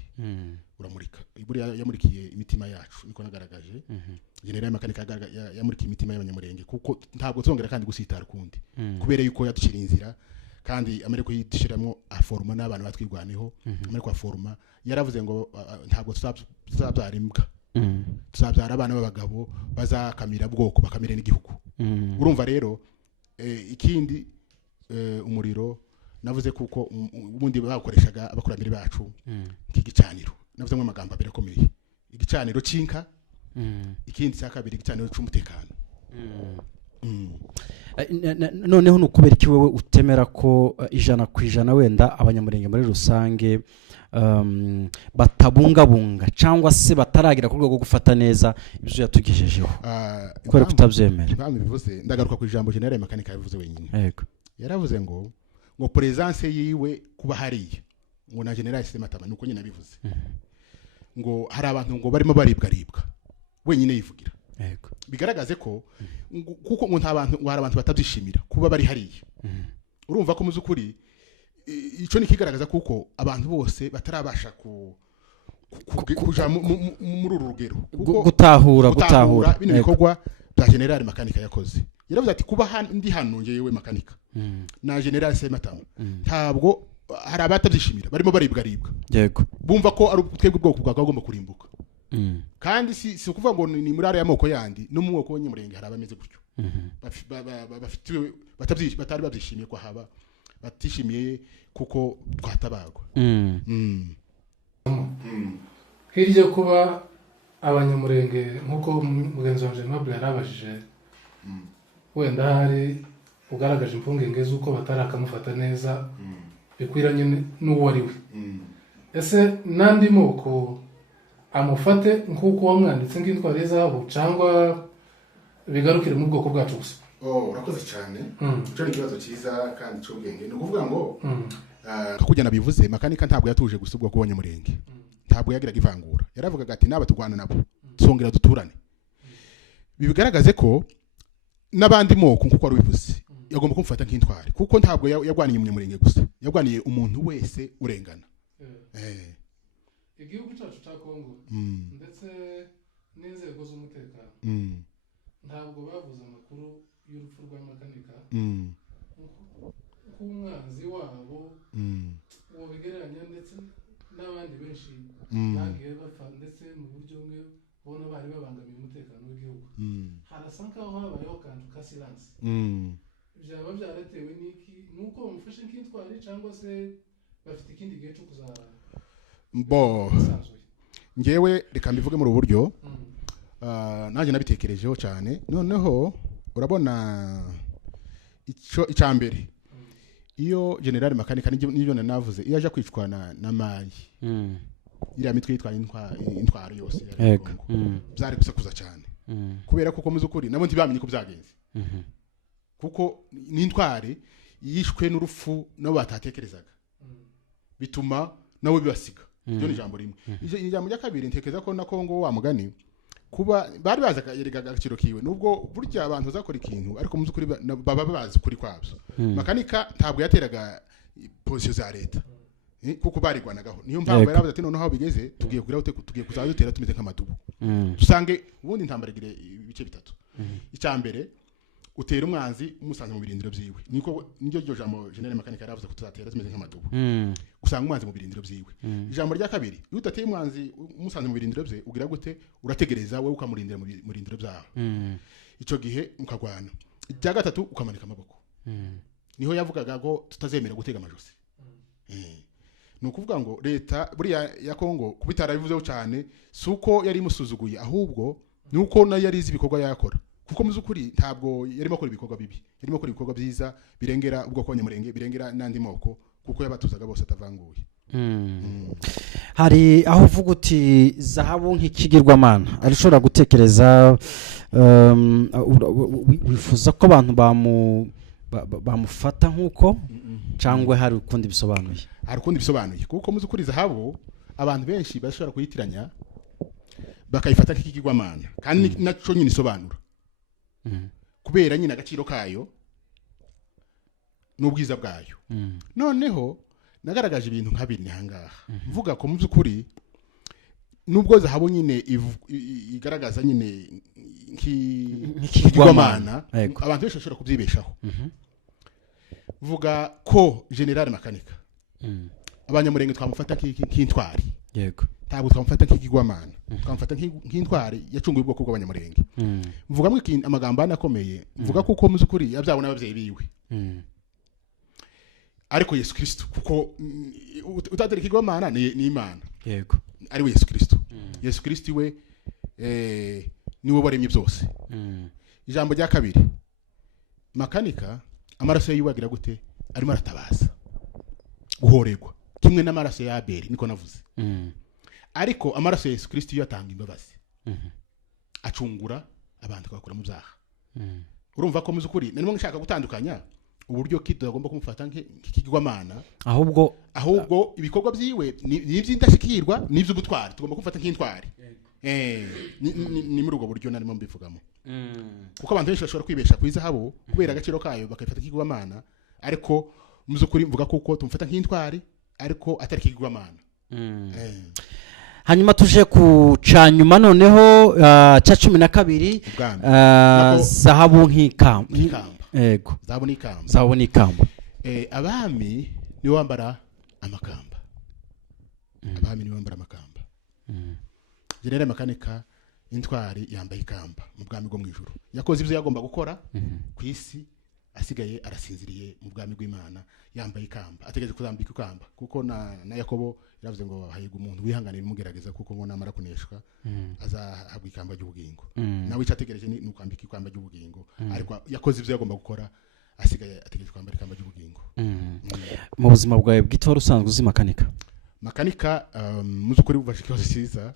uramurika buriya yamurikiye imitima yacu niko nagaragaje. General makanika yamurikiye imitima y'abanyamurenge kuko ntabwo tuzongera kandi gusitara kundi kubera yuko yadushira inzira kandi amereko yidishiramo aforma n'abantu batwirwaneho amereko aforma yaravuze ngo ntabwo tuzabyara imbwa tuzabyara abana b'abagabo bazakamira bwoko bakamira n'igihugu. Urumva rero ikindi umuriro navuze kuko ubundi bakoreshaga abakurambere bacu nk'igicaniro navuze mu magambo abiri akomeye igicaniro cinka ikindi cya kabiri igicaniro cy'umutekano. Noneho nukubera iki wowe utemera ko 100% wenda abanyamurenge muri rusange batabungabunga cyangwa se bataragira ku rwego rwo gufata neza ibyo yatugejejeho ko kutabyemera? Bivuze ndagaruka ku ijambo general makanika yavuze wenyine. Yego yaravuze ngo presence yiwe kuba hariya ngo na general Sematama nuko nyine bivuze ngo hari abantu ngo barimo baribwa wenyine yivugira. Yego bigaragaze ko kuko ngo hari abantu batabyishimira kuba bari hariya. Urumva ko muzukuri ico nikigaragaza kuko abantu bose batarabasha kuja muri uru rugero gutahura bino bikorwa bya general makanika yakoze. Yaravuze ati kuba ndi hano ngewe makanika na general Sematama ntabwo hari abatabyishimira barimo baribwa. Yego bumva ko ari twebwe ubwoko bwagomba kurimbuka. Kandi si ukuvuga ngo ni muri ari amoko yandi no mu mwoko w'Abanyamurenge hari abameze gutyo batari babyishimiye ko haba batishimiye kuko twatabagwa. Hirya kuba abanyamurenge nkuko mugenzi wanje Mabel yarabajije wenda hari ugaragaje impungenge z'uko batarakamufata neza bikwiranye n'uwo ari we. Ese nandi moko amufate nkuko wamwanditse ngintware zabo cyangwa bigarukire mu bwoko bwacu gusa? Urakoze cyane. Cyo ni kibazo cyiza kandi cy'ubwenge. No kuvuga ngo kakujyana bivuze makanika ntabwo yatuje gusubwa ku banyamurenge. Ntabwo yagiraga ivangura. Yaravugaga ati naba turwana nabo tsongera duturane. Bibigaragaze ko nabandi moko nkuko ari bivuze yagomba kumufata nk'intware kuko ntabwo yagwaniye umunyamurenge gusa yagwaniye umuntu wese urengana. Igihugu cyacu cya Kongo ndetse n'inzego z'umutekano ntabwo bavuze amakuru y'urupfu rwa makanika nk'umwanzi wabo uwo bigereranya ndetse n'abandi benshi bagiye bapfa ndetse mu buryo bumwe ubona bari babangamiye umutekano w'igihugu. Harasa nkaho habayeho akantu ka silence. Byaba byaratewe n'iki nuko bamufashe nk'intwari cyangwa se bafite ikindi gihe cyo kuzaba ngewe reka mbivuge muri uburyo naje nabitekerejeho cyane. Noneho urabona icambere iyo general makanika n'ibyo navuze iyo aje kwicwana na mayi iriya mitwe yitwa intwaro yose yari byari gusakuza cyane kubera kuko muzukuri nabo ntibamenye ko byagenze kuko n'intware yishwe n'urupfu nabo batatekerezaga bituma nabo bibasiga. Byo ni jambo rimwe. Ijambo rya kabiri ntekeza ko na Kongo wa mugani kuba bari bazaga yeregaga agaciro kiwe nubwo burya abantu zakora ikintu ariko muzukuri baba bazi kuri kwabyo. Makanika ntabwo yateraga position za leta kuko barigwanagaho. Niyo mpamvu yaravuze ati noneho bigeze tugiye kugira tugiye kuzadutera tumeze nk'amadubu. Dusange ubundi ntambarigire ibice bitatu. Icambere utera umwanzi umusanze mu birindiro byiwe niryo jambo general makanika yaravuze ko tuzatera tumeze nk'amadubu usanga umwanzi mu birindiro byiwe. Ijambo rya kabiri iyo utateye umwanzi umusanze mu birindiro bye ugira gute urategereza wowe ukamurindira mu birindiro byawe ico gihe ukagwana. Ijya gatatu ukamanika amaboko niho yavugaga ngo tutazemera gutega amajosi. Nukuvuga ngo leta buriya ya Kongo kubitara bivuzeho cyane suko yari musuzuguye ahubwo nuko na yari izi bikorwa yakora kuko muzukuri ntabwo yarimo akora ibikorwa bibi yarimo akora ibikorwa byiza birengera ubwo kwanyamurenge birengera nandi moko kuko yabatuzaga bose atavanguye. Hari aho uvuga uti zahabu nk'ikigirwamana arishobora gutekereza wifuza ko abantu bamufata nkuko cyangwa hari ukundi bisobanuye? Hari ukundi bisobanuye kuko muzukuri zahabu abantu benshi bashobora kuyitiranya bakayifata nk'ikigwamana kandi naco nyine isobanura kubera nyine agaciro kayo n'ubwiza bwayo noneho nagaragaje ibintu nk'abiri hangaha mvuga ko mu by'ukuri nubwo zahabu nyine igaragaza nyine nk'ikigwamana abantu benshi bashobora kubyibeshaho vuga ko General Makanika abanyamurenge twamufata nk'intwari yego ntabwo twamufata nk'ikigwamana twamufata nk'intwari yacunguye ubwoko bw'abanyamurenge mvugamwe amagambo anakomeye mvuga kuko mu by'ukuri yabyabona ababyeyi biwe ariko Yesu Kristo kuko utatera ikigwamana ni Imana yego ari we Yesu Kristo Yesu Kristo we niwe waremye byose ijambo rya kabiri Makanika amaraso yiwe agira gute arimo aratabaza guhoregwa kimwe n'amaraso ya Abeli niko navuze ariko amaraso ya Yesu Kristo yatanga imbabazi acungura abantu bakora mu byaha urumva ko muzukuri narimo nshaka gutandukanya uburyo kitagomba kumufata nk'ikigwamana ahubwo ibikorwa byiwe ni by'indashikirwa n'iby'ubutwari tugomba kumufata nk'intwari ni muri ubwo buryo narimo mbivugamo kuko abantu benshi bashobora kwibesha kwiza habo kubera agaciro kayo bakayifata nk'ikigwamana ariko muzukuri mvuga kuko tumufata nk'intwari ariko atari ikigwamana hanyuma tuje ku canyuma noneho ca 12 zahabu nk'ikamba yego zahabu n'ikamba abami ni wambara amakamba General Makanika intwari yambaye ikamba mu bwami bwo mwijuru yakoze ibyo yagomba gukora ku isi asigaye arasinziriye mu bwami bw'Imana yambaye ikamba ategereje kuzambika ikamba kuko na Yakobo yaravuze ngo hayiga umuntu wihanganira umugerageza kuko ngo namara kuneshwa azahabwa ikamba ry'ubugingo nawe icyategereje ni ukwambika ikamba ry'ubugingo ariko yakoze ibyo yagomba gukora asigaye ategereje kwambara ikamba ry'ubugingo mu buzima bwawe bw'ito rusanzwe uzi Makanika muzukuri bufashe ikibazo cyiza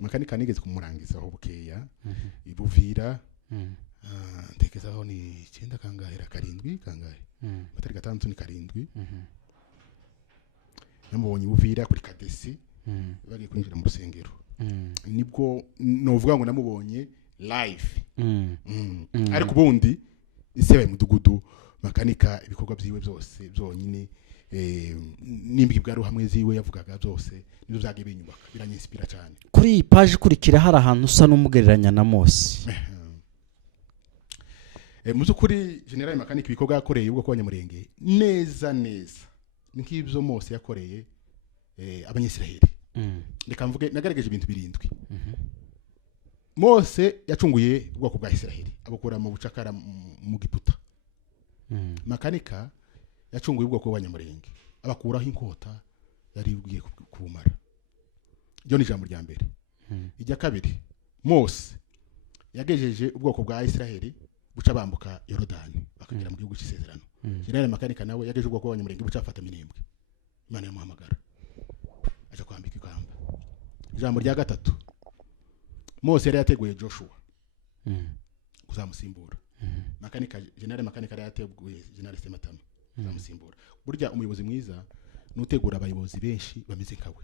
Makanika nigeze kumurangiza aho bukeya ibuvira ntekezaho ni 9 kangahera 7 kangahe batari 6 ni 7 namubonye buvira kuri Kadesi bagiye kwinjira mu rusengero nibwo novuga ngo namubonye live ariko ubundi isebaye mudugudu Makanika ibikorwa byiwe byose byonyine nimbwi bwa ruhamwe ziwe yavugaga byose nibyo byagiye binyubaka biranyinspira cyane kuri iyi page kurikira hari ahantu usa n'umugereranya na Mose muzukuri General Makanika ibikorwa yakoreye ubwo kw'abanyamurenge neza nk'ibyo Mose yakoreye abanyisiraheli reka mvuge nagaragaje ibintu 7 Mose yacunguye ubwoko bwa Isiraheli abukura mu bucakara mu Giputa Makanika yacunguye ubwoko bw'abanyamurenge abakuraho inkota yari ugiye kubumara ryo ni ijambo rya mbere ijya kabiri Mose yagejeje ubwoko bwa Isiraheli buca bambuka Yorodani bakagera mu gihugu cy'isezerano General Makanika nawe yagejeje ubwoko bw'abanyamurenge buca afata minembwe Imana yamuhamagara aje kwambika ikamba ijambo rya gatatu Mose yari yateguye Joshua kuzamusimbura General Makanika yari yateguye General Sematama kuzamusimbura burya umuyobozi mwiza nutegura abayobozi benshi bameze nkawe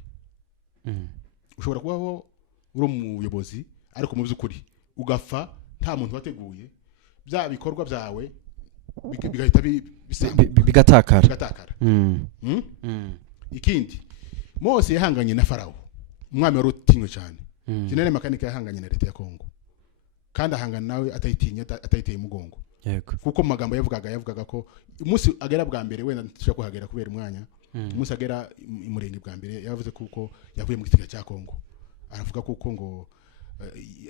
ushobora kubaho uri umuyobozi ariko mu by'ukuri ugafa nta muntu wateguye bya bikorwa byawe bigahita bigatakara ikindi Mose yahanganye na Farao umwami wari utinywe cyane General Makanika yahanganye na leta ya Kongo kandi ahangana nawe atayiteye umugongo kuko mu magambo yavugaga ko umunsi agera bwa mbere wenda ntisha kuhagera kubera umwanya umunsi agera imurenge bwa mbere yavuze kuko yavuye mu gitiga cya Kongo aravuga kuko ngo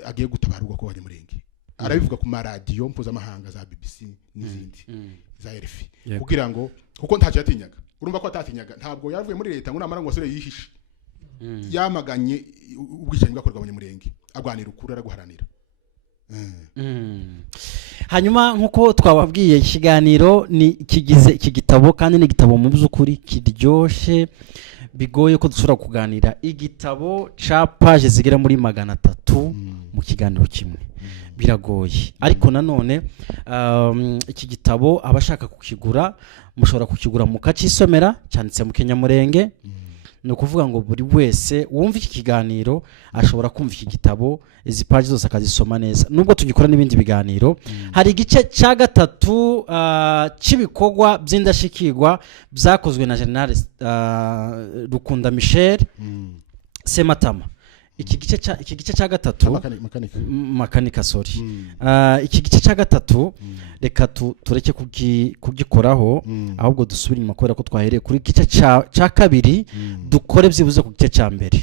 agiye gutabarwa ko bari murenge arabivuga ku maradiyo mpuzamahanga za BBC n'izindi za RFI kugira ngo kuko ntacyo yatinyaga urumva ko atatinyaga ntabwo yavuye muri leta ngo namara ngo asore yihishe yamaganye ubwicanyi bwakorwa abanyamurenge agwanira ukuri araguharanira hanyuma nkuko twababwiye ikiganiro ni kigize iki gitabo kandi ni gitabo mu by'ukuri kiryoshe bigoye ko dusura kuganira igitabo ca page zigera muri 300 mu kiganiro kimwe biragoye ariko nanone iki gitabo abashaka kukigura mushobora kukigura mu kacisomera cyanditse mu Kenyamurenge ni ukuvuga ngo buri wese wumva iki kiganiro ashobora kumva iki gitabo izi paji zose akazisoma neza nubwo tugikora n'ibindi biganiro hari igice cya gatatu cy'ibikorwa by'indashikirwa byakozwe na General Rukunda Michel Sematama iki gice cya gatatu makanika sorry iki gice cya gatatu reka tureke kugikoraho ahubwo dusubire inyuma kubera ko twahereye kuri gice cya kabiri dukore byibuze ku gice cya mbere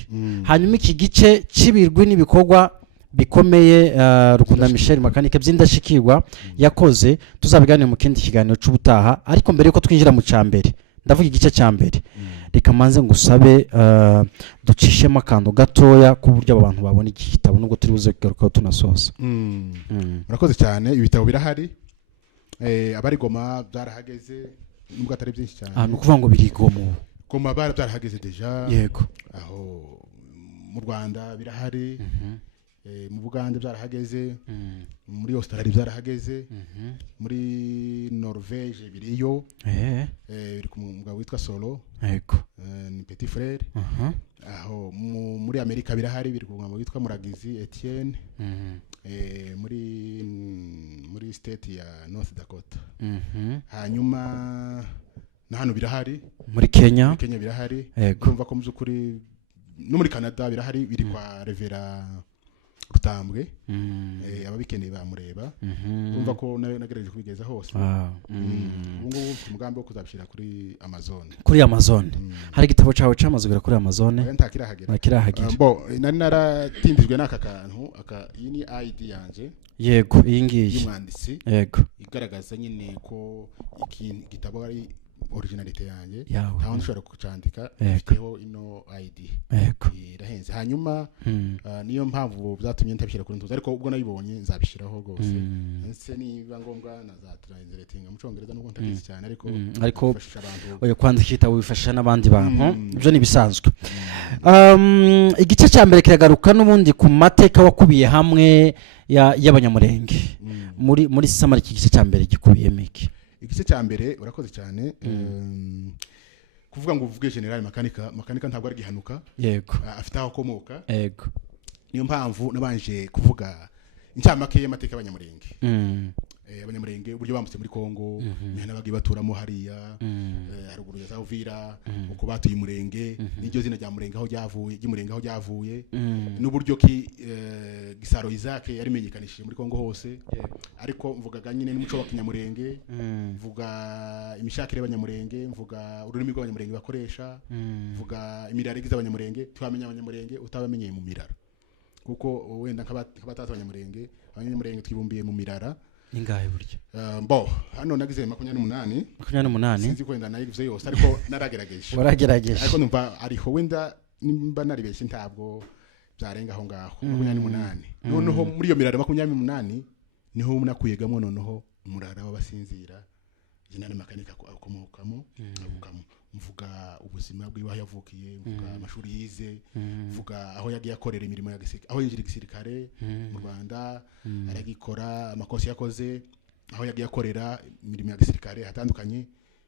hanyuma iki gice cy'ibirwi n'ibikorwa bikomeye Rukunda Michel makanika by'indashikirwa yakoze tuzabiganira mu kindi kiganiro cy'ubutaha ariko mbere yuko twinjira mu cya mbere ndavuga igice cya mbere reka manze ngusabe ducishemo akantu gatoya ku buryo abantu babona iki gitabo nubwo turi buze kugarukaho tunasoza murakoze cyane ibitabo birahari abari Goma byarahageze nubwo atari byinshi cyane ni ukuvuga ngo biri Goma byarahageze deja yego aho mu Rwanda birahari mu Bugande byarahageze muri Australia byarahageze muri Norvège biriyo biri ku mugabo witwa Solo yego ni Petit Frère aho muri Amerika birahari biri ku mugabo witwa Muragizi Etienne muri state ya North Dakota hanyuma na hano birahari muri Kenya birahari kumva ko muzukuri no muri Canada birahari biri kwa Revera Rutambwe ababikeneye bamureba urumva ko nagerageje kubigeza hose ubungu umugambi wo kuzabishira kuri Amazon hari igitabo cyawe cyamazugura kuri Amazon ntakirahagera nari naratindijwe n'aka kantu iyi ni ID yanje yego iyi ngiyi y'umwanditsi yego igaragaza nyine ko iki gitabo ari originalite yanjye yawe ntaho nshobora kucandika ifiteho ino ID irahenze hanyuma niyo mpamvu byatumye ntabishyira kuri ntuza ariko ubwo nayibonye nzabishyiraho rwose ese niba ngombwa nazatranslatinga mu Cyongereza nubwo ntabizi cyane ariko oyo kwandika igitabo bifasha n'abandi bantu ibyo ni bisanzwe igice cya mbere kiragaruka n'ubundi ku mateka wakubiye hamwe y'abanyamurenge muri samari iki gice cya mbere gikubiyemo iki igice cya mbere urakoze cyane kuvuga ngo uvuge General makanika ntabwo ari gihanuka yego afite aho akomoka yego niyo mpamvu nabanje kuvuga incamake y'amateka y'abanyamurenge abanyamurenge uburyo bambutse muri Kongo n'aho bagiye baturamo hariya haruguru ya Uvira uko batuye umurenge n'iryo zina rya murenge aho ryavuye n'uburyo ki Gisaro Isaac yarimenyekanishije muri Kongo hose ariko mvugaga nyine n'umuco wa kinyamurenge mvuga imishakire y'abanyamurenge mvuga ururimi rw'abanyamurenge bakoresha mvuga imirare igize abanyamurenge twamenya abanyamurenge utabamenyeye mu mirara kuko wenda nk'abatatu abanyamurenge twibumbiye mu mirara ingahe buryo hano nagize 28 sinzi kwenda nayivuze yose ariko naragerageje ariko numva ariho wenda nimba naribeshye ntabwo byarenga aho ngaho 28 noneho muri iyo mirara 28 niho munakuyegamo noneho umurara w'abasinzira General makanika akomokamo mvuga ubuzima bw'iwaho yavukiye mvuga amashuri yize mvuga aho yagiye akorera imirimo ya gisirikare aho yinjira gisirikare mu Rwanda aragikora amakosi yakoze aho yagiye akorera imirimo ya gisirikare hatandukanye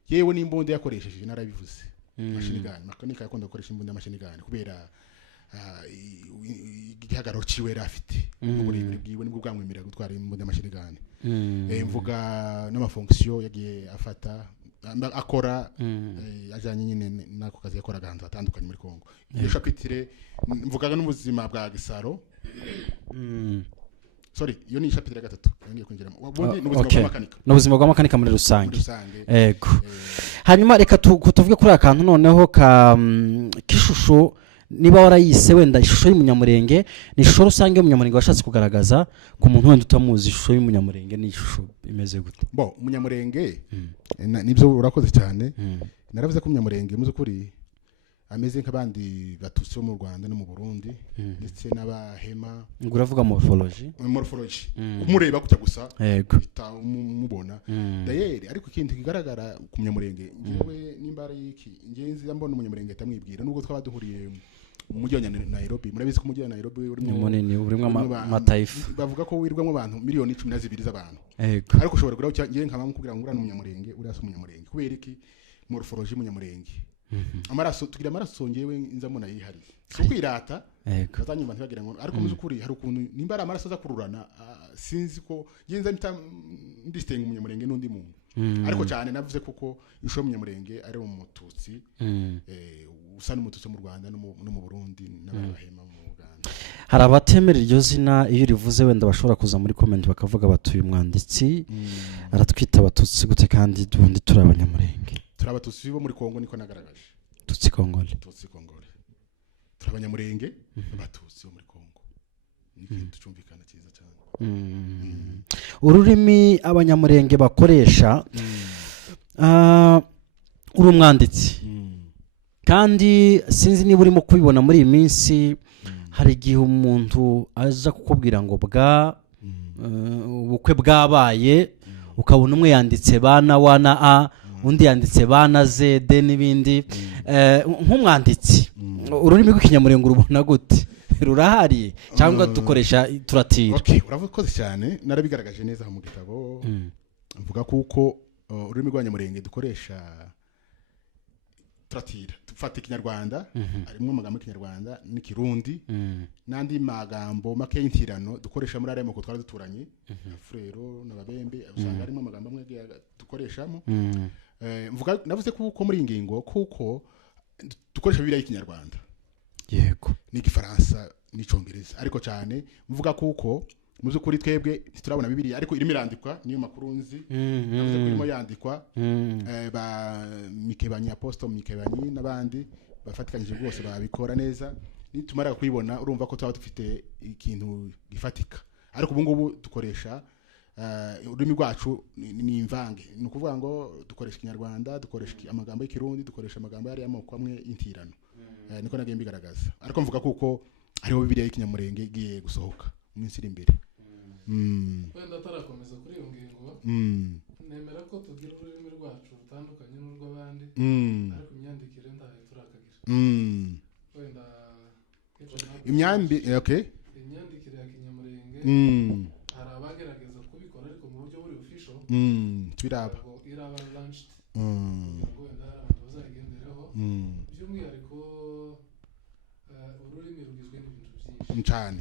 yewe n'imbunda yakoresheje narabivuze machine gun makanika yakunda gukoresha imbunda machine gun kubera igihagararo ciwe rafite uburebure bwiwe nibwo bwamwemerera gutwara imbunda machine gun mvuga n'amafonction yagiye afata akora ajanye nyine nako kazi yakoraga ahantu hatandukanye muri Kongo iyo chapitre mvugaga n'ubuzima bwa Gisaro sorry iyo ni chapitre ya 3 ngiye kwinjiramo ubundi n'ubuzima bwa makanika n'ubuzima bwa makanika muri rusange yego hanyuma reka tuvuge kuri akantu noneho kishusho niba warayise wenda ishusho y'umunyamurenge ni ishusho rusange y'umunyamurenge washatse kugaragaza ku muntu wenda utamuzi ishusho y'umunyamurenge ni ishusho imeze gute umunyamurenge nibyo urakoze cyane naravuze ko umunyamurenge muzi ukuri ameze nk'abandi batutsi bo mu Rwanda no mu Burundi ndetse n'abahema ngo uravuga morphology umureba kujya gusa mubona dayeri ariko ikindi kigaragara ku munyamurenge ngewe nimba ari iki ngenzi mbona umunyamurenge tamwibwira nubwo twaba duhuriye mu mujyi wa Nairobi murabizi ko umujyi wa Nairobi urimo amataifa bavuga ko wirwamo abantu miliyoni 12 z'abantu ariko ushobora kugura ngiye nkaba nkubwira ngo urana umunyamurenge urasa umunyamurenge kubera iki morphology y'umunyamurenge amaraso tugira amaraso ngewe nzamuna yihariye si kwirata Yego. bazanyuma ntibagira ngo ariko muzi ukuri hari ukuntu nimba ari amaraso aza kururana sinzi ko ngenza ndistenga umunyamurenge n'undi muntu ariko cyane navuze kuko isho umunyamurenge ari umututsi usa n'umututsi mu Rwanda no mu Burundi n'abahema mu Uganda. Hari abatemera iryo zina iyo rivuze wenda bashobora kuza muri comment bakavuga batuye umwanditsi aratwita abatutsi gute kandi dundi turi abanyamurenge. Turi abatutsi bo muri Kongo niko nagaragaje. Tutsi Kongole. Tutsi Kongole. Turi abanyamurenge abatutsi bo muri Kongo. Ni tucumvikana cyiza cyane. Ururimi abanyamurenge bakoresha uri umwanditsi kandi sinzi niba urimo kubibona muri iyi minsi hari igihe umuntu aza kukubwira ngo ubukwe bwabaye ukabona umwe yanditse bana wana a undi yanditse bana z d n'ibindi nk'umwanditsi ururimi rw'ikinyamurenge urubona gute rurahari cyangwa dukoresha turatira? Okay, uravuze cyane narabigaragaje neza mu gitabo mvuga kuko ururimi rw'abanyamurenge dukoresha turatira dufata ikinyarwanda harimo amagambo y'ikinyarwanda n'ikirundi n'andi magambo make y'intirano dukoresha muri aremo ko twari duturanye Frero n'ababembe usanga harimo amagambo amwe dukoreshamo mvuga navuze kuko muri ingingo kuko dukoresha Bibiliya y'ikinyarwanda yego n'igifaransa n'icyongereza ariko cyane mvuga kuko muzi kuri twebwe turabona Bibiliya ariko irimo irandikwa niyo makuru nzi navuze ko irimo yandikwa ba Mikebanyi Apostle Mikebanyi n'abandi bafatikanyije rwose babikora neza nitumara kuyibona urumva ko twaba dufite ikintu gifatika ariko ubu ngubu dukoresha ururimi rwacu ni imvange ni ukuvuga ngo dukoresha ikinyarwanda dukoresha amagambo y'ikirundi dukoresha amagambo yari amoko amwe y'intirano niko nagiye mbigaragaza ariko mvuga kuko hariho Bibiliya y'ikinyamurenge igiye gusohoka mu minsi iri imbere. Wenda tarakomeza kuri iyo ngingo nemera ko tugira ururimi rwacu rutandukanye n'urw'abandi ariko imyandikire ndahe turakagira wenda imyandikire ya kinyamurenge hari abagerageza kubikora ariko mu buryo buri official twiraba iraba launched ngo wenda hari abantu bazayigenderaho by'umwihariko ururimi rugizwe n'ibintu byinshi cyane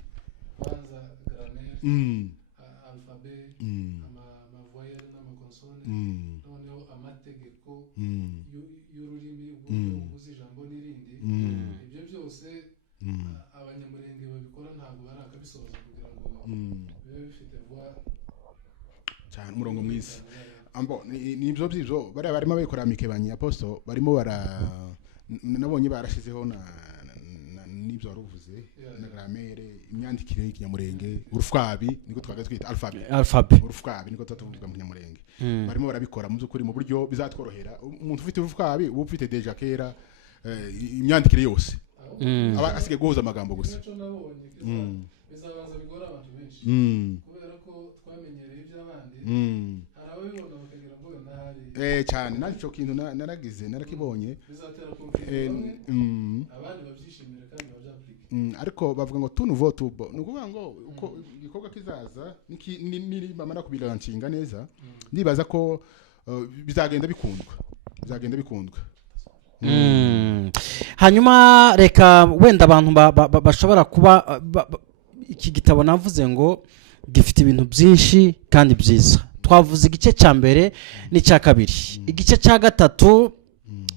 banza grammaire alphabet amavoyelle n'amakonsone noneho amategeko y'ururimi uburyo uzi ijambo n'irindi ibyo byose abanyamurenge babikora ntabwo barakabisoza kugira ngo bibe bifite voix cyane umurongo mwiza nibyo by'ibyo bariya barimo babikora Mikebanyi Apostle barimo nabonye barashizeho n'ibyo waruvuze na grammaire imyandikire y'ikinyamurenge urufwabi niko twagaze twita alphabet urufwabi niko tuvuga mu kinyamurenge barimo barabikora mu by'ukuri mu buryo bizatworohera umuntu ufite urufwabi uba ufite deja kera imyandikire yose aba asige guhuza amagambo gusa bizabanza bigora abantu benshi kubera ko twamenyereye iby'abandi hari ababibona bakagira ngo ndahari cyane nacyo kintu narakibonye bizatera kumvira abandi babyishimira kandi babyaplike ariko bavuga ngo tu nouveau tubo nukuvuga ngo uko igikorwa kizaza niri bamara kubilanchinga neza ndibaza ko bizagenda bikundwa hanyuma reka wenda abantu bashobora kuba iki gitabo navuze ngo gifite ibintu byinshi kandi byiza twavuze igice cya mbere n'icya kabiri igice cya gatatu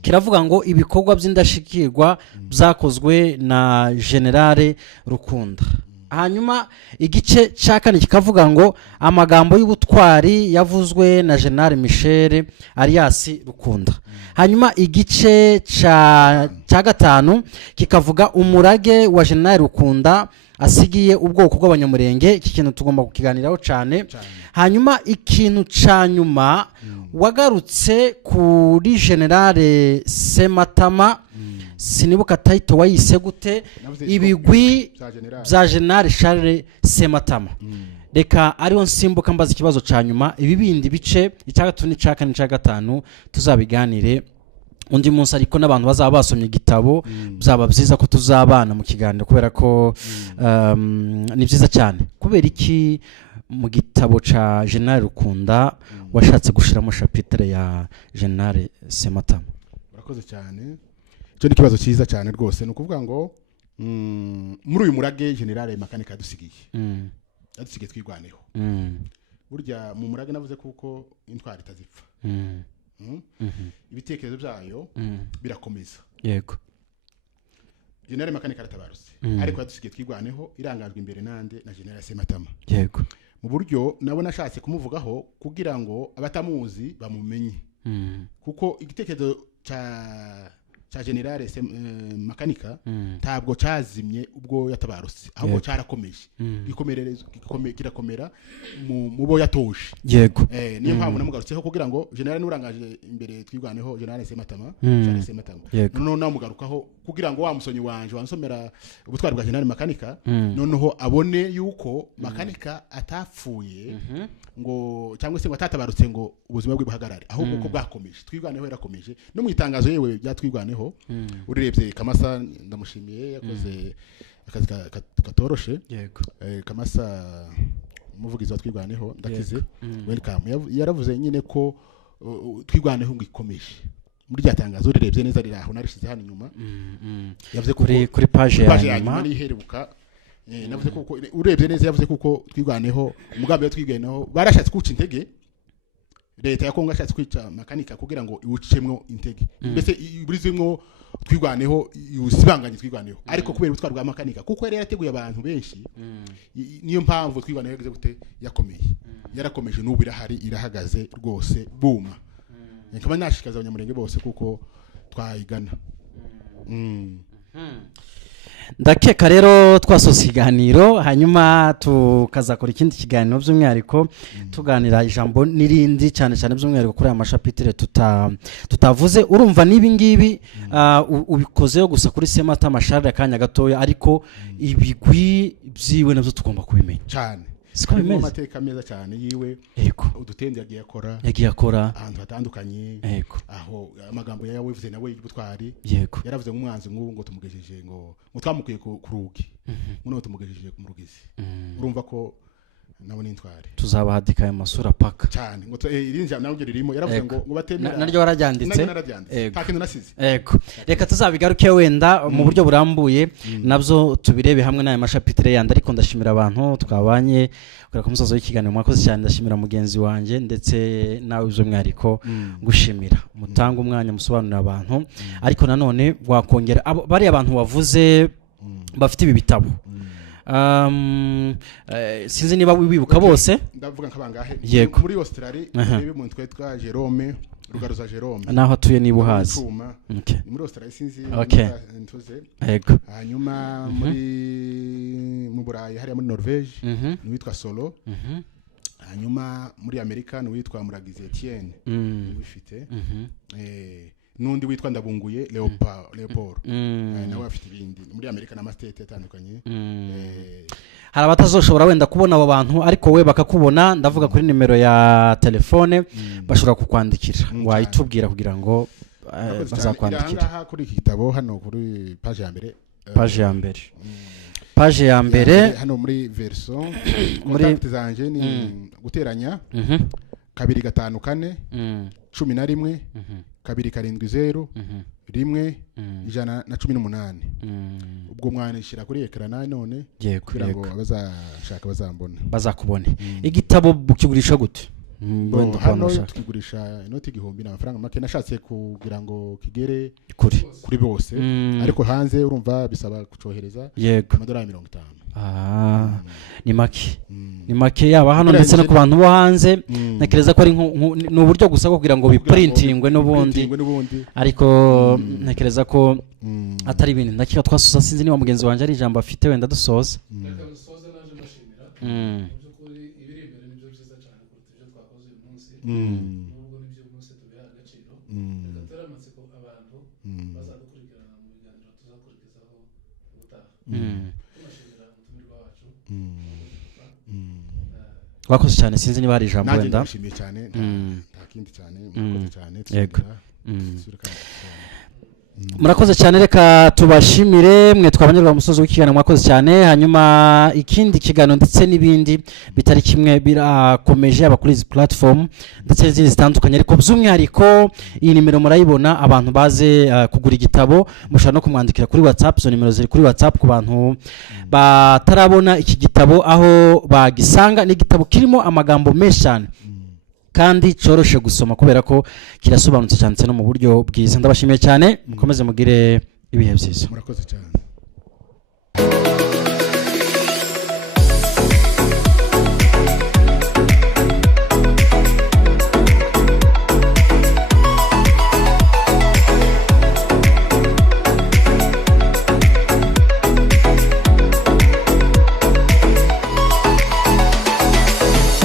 kiravuga ngo ibikorwa by'indashikirwa byakozwe na Generale Rukunda hanyuma igice cya kane kikavuga ngo amagambo y'ubutwari yavuzwe na General Michel alias Rukunda hanyuma igice cya gatanu kikavuga umurage wa General Rukunda asigiye ubwoko bw'abanyamurenge iki kintu tugomba kukiganiraho cyane hanyuma ikintu cya nyuma wagarutse kuri Generale Sematama sinibuka title wayise gute ibigwi bya Generale Charles Sematama reka ariho nsimbuka mbaza ikibazo cya nyuma ibi bindi bice icya gatatu n'icya kane n'icya gatanu tuzabiganire undi munsi ariko n'abantu bazaba basomye igitabo byaba byiza ko tuzabana mu kiganiro kubera ko ni byiza cyane kubera iki mu gitabo ca General Rukunda washatse gushiramo chapitre ya General Sematama. Urakoze cyane cyo ni kibazo cyiza cyane rwose ni ukuvuga ngo muri uyu murage generale makanika yadusigiye twigwaneho burya mu murage navuze kuko intwari itazipfa ibitekerezo byayo birakomeza yego generale makanika aratabarutse ariko yadusigiye twigwaneho irangajwe imbere nande na generale Sematama yego mu buryo nabo nashatse kumuvugaho kugira ngo abatamuzi bamumenye kuko igitekerezo cha generale makanika ntabwo cyazimye ubwo yatabarutse ahubwo cyarakomeje kirakomera mu bo yatoje yego niyo mpamvu namugarutseho kugira ngo generale nurangaje imbere twigwaneho generale Sematama noneho namugarukaho kugira ngo wamusonyi wanje wansomera ubutwari bwa generale makanika noneho abone yuko makanika atapfuye ngo cyangwa se ngo atatabarutse ngo ubuzima bwe buhagarare ahubwo ko bwakomeje twigwaneho yarakomeje no mu itangazo yewe byatwigwaneho urebye Kamasa ndamushimiye yakoze akazi katoroshe yego Kamasa umuvugizi wa twigwaneho ndakize welcome yaravuze nyine ko twigwaneho ngo ikomeje muri rya tangazo urebye neza riraho narishize hano inyuma yavuze ko kuri page ya nyuma riheruka navuze ko urebye neza yavuze kuko twigwaneho umugambi wa twigwaneho barashatse kuca intege leta ya Kongo ashatse kwica makanika kugira ngo iwucemwo intege mbese iburizwemo twigwaneho usibanganye twigwaneho ariko kubera ubutwari bwa makanika kuko yari yarateguye abantu benshi niyo mpamvu twigwaneho yageze gute yakomeye yarakomeje n'ubu irahari irahagaze rwose buma nkaba nashikaza abanyamurenge bose kuko twayigana ndakeka rero twasoza ikiganiro hanyuma tukazakora ikindi kiganiro by'umwihariko tuganira ijambo n'irindi cyane cyane by'umwihariko kuri aya mashapitire tutavuze urumva nibi ngibi ubikozeho gusa kuri Sematama Charles akanya gatoya ariko ibigwi byiwe nabyo tugomba kubimenya cyane siko bimeze amateka meza cyane yiwe udutende yagiye akora ahantu hatandukanye aho amagambo yawe yavuze nawe y'ubutwari yaravuze nk'umwanzi nk'ubu ngo tumugejeje ngo twamukuye ku rugi none tumugejeje ku murugizi urumva ko nabo n'intwari tuzabahadika aya masura paka cyane ngo irinja nawe ririmo yaravuze ngo batemera naryo warajyanditse ntakintu nasize reka tuzabigaruke wenda mu buryo burambuye nabyo tubirebe hamwe n'aya mashapitire yandi ariko ndashimira abantu twabanye kugera ku musozo w'ikiganiro mwakoze cyane ndashimira mugenzi wanjye ndetse nawe by'umwihariko gushimira mutanga umwanya musobanurira abantu ariko nanone wakongera bari abantu wavuze bafite ibi bitabo sinzi niba wibuka bose ndavuga nk'abangahe yego muri Australia rebe mu twetwa Jerome Rugaruza Jerome naho atuye niba uhazi muri Australia sinzi ntuze yego hanyuma mu Burayi hariya muri Norvege witwa Solo hanyuma muri Amerika witwa Muragize Etienne wifite nundi witwa Ndabunguye Leopold nawe afite ibindi muri Amerika na state atandukanye hari abatazoshobora wenda kubona abo bantu ariko we bakakubona ndavuga kuri nimero ya telefone bashobora kukwandikira wayitubwira kugira ngo bazakwandikira aha kuri iki gitabo hano kuri page ya mbere hano muri version contact zanje ni guteranya 254 11 270 118 ubwo mwanishira kuri ekran none kugira ngo abazashaka bazakubone igitabo bukigurisha gute hano twigurisha inoti 1000 n'amafaranga make nashatse kugira ngo kigere kuri bose ariko hanze urumva bisaba kucohereza $50 ni make yaba hano ndetse no ku bantu bo hanze ntekereza ko ari n'uburyo gusa kugira ngo biprintingwe n'ubundi ariko ntekereza ko atari ibintu ndakeka twasusa sinzi niba mugenzi wanjye ari ijambo afite wenda dusoza nubwo nibyo umunsi tubiha agaciro reka turamatsiko abantu bazadukurikirana mu biganiro tuzakurikizaho ubutaha tunashimira umutumirwa wacu wakoze cyane sinzi niba hari ijambo wenda nashimiye cyane nta kindi cyane mwakoze cyane yego murakoze cyane reka tubashimire mwe twabanyurwa musozo w'ikiganiro mwakoze cyane hanyuma ikindi kiganiro ndetse n'ibindi bitari kimwe birakomeje aba kuri izi platform ndetse n'izindi zitandukanye ariko by'umwihariko iyi nimero murayibona abantu baze kugura igitabo mushobora no kumwandikira kuri WhatsApp zo nimero ziri kuri WhatsApp ku bantu batarabona iki gitabo aho bagisanga ni igitabo kirimo amagambo menshi cyane kandi coroshe gusoma kubera ko kirasobanutse cyane no mu buryo bwiza ndabashimiye cyane mukomeze mugire ibihe byiza murakoze cyane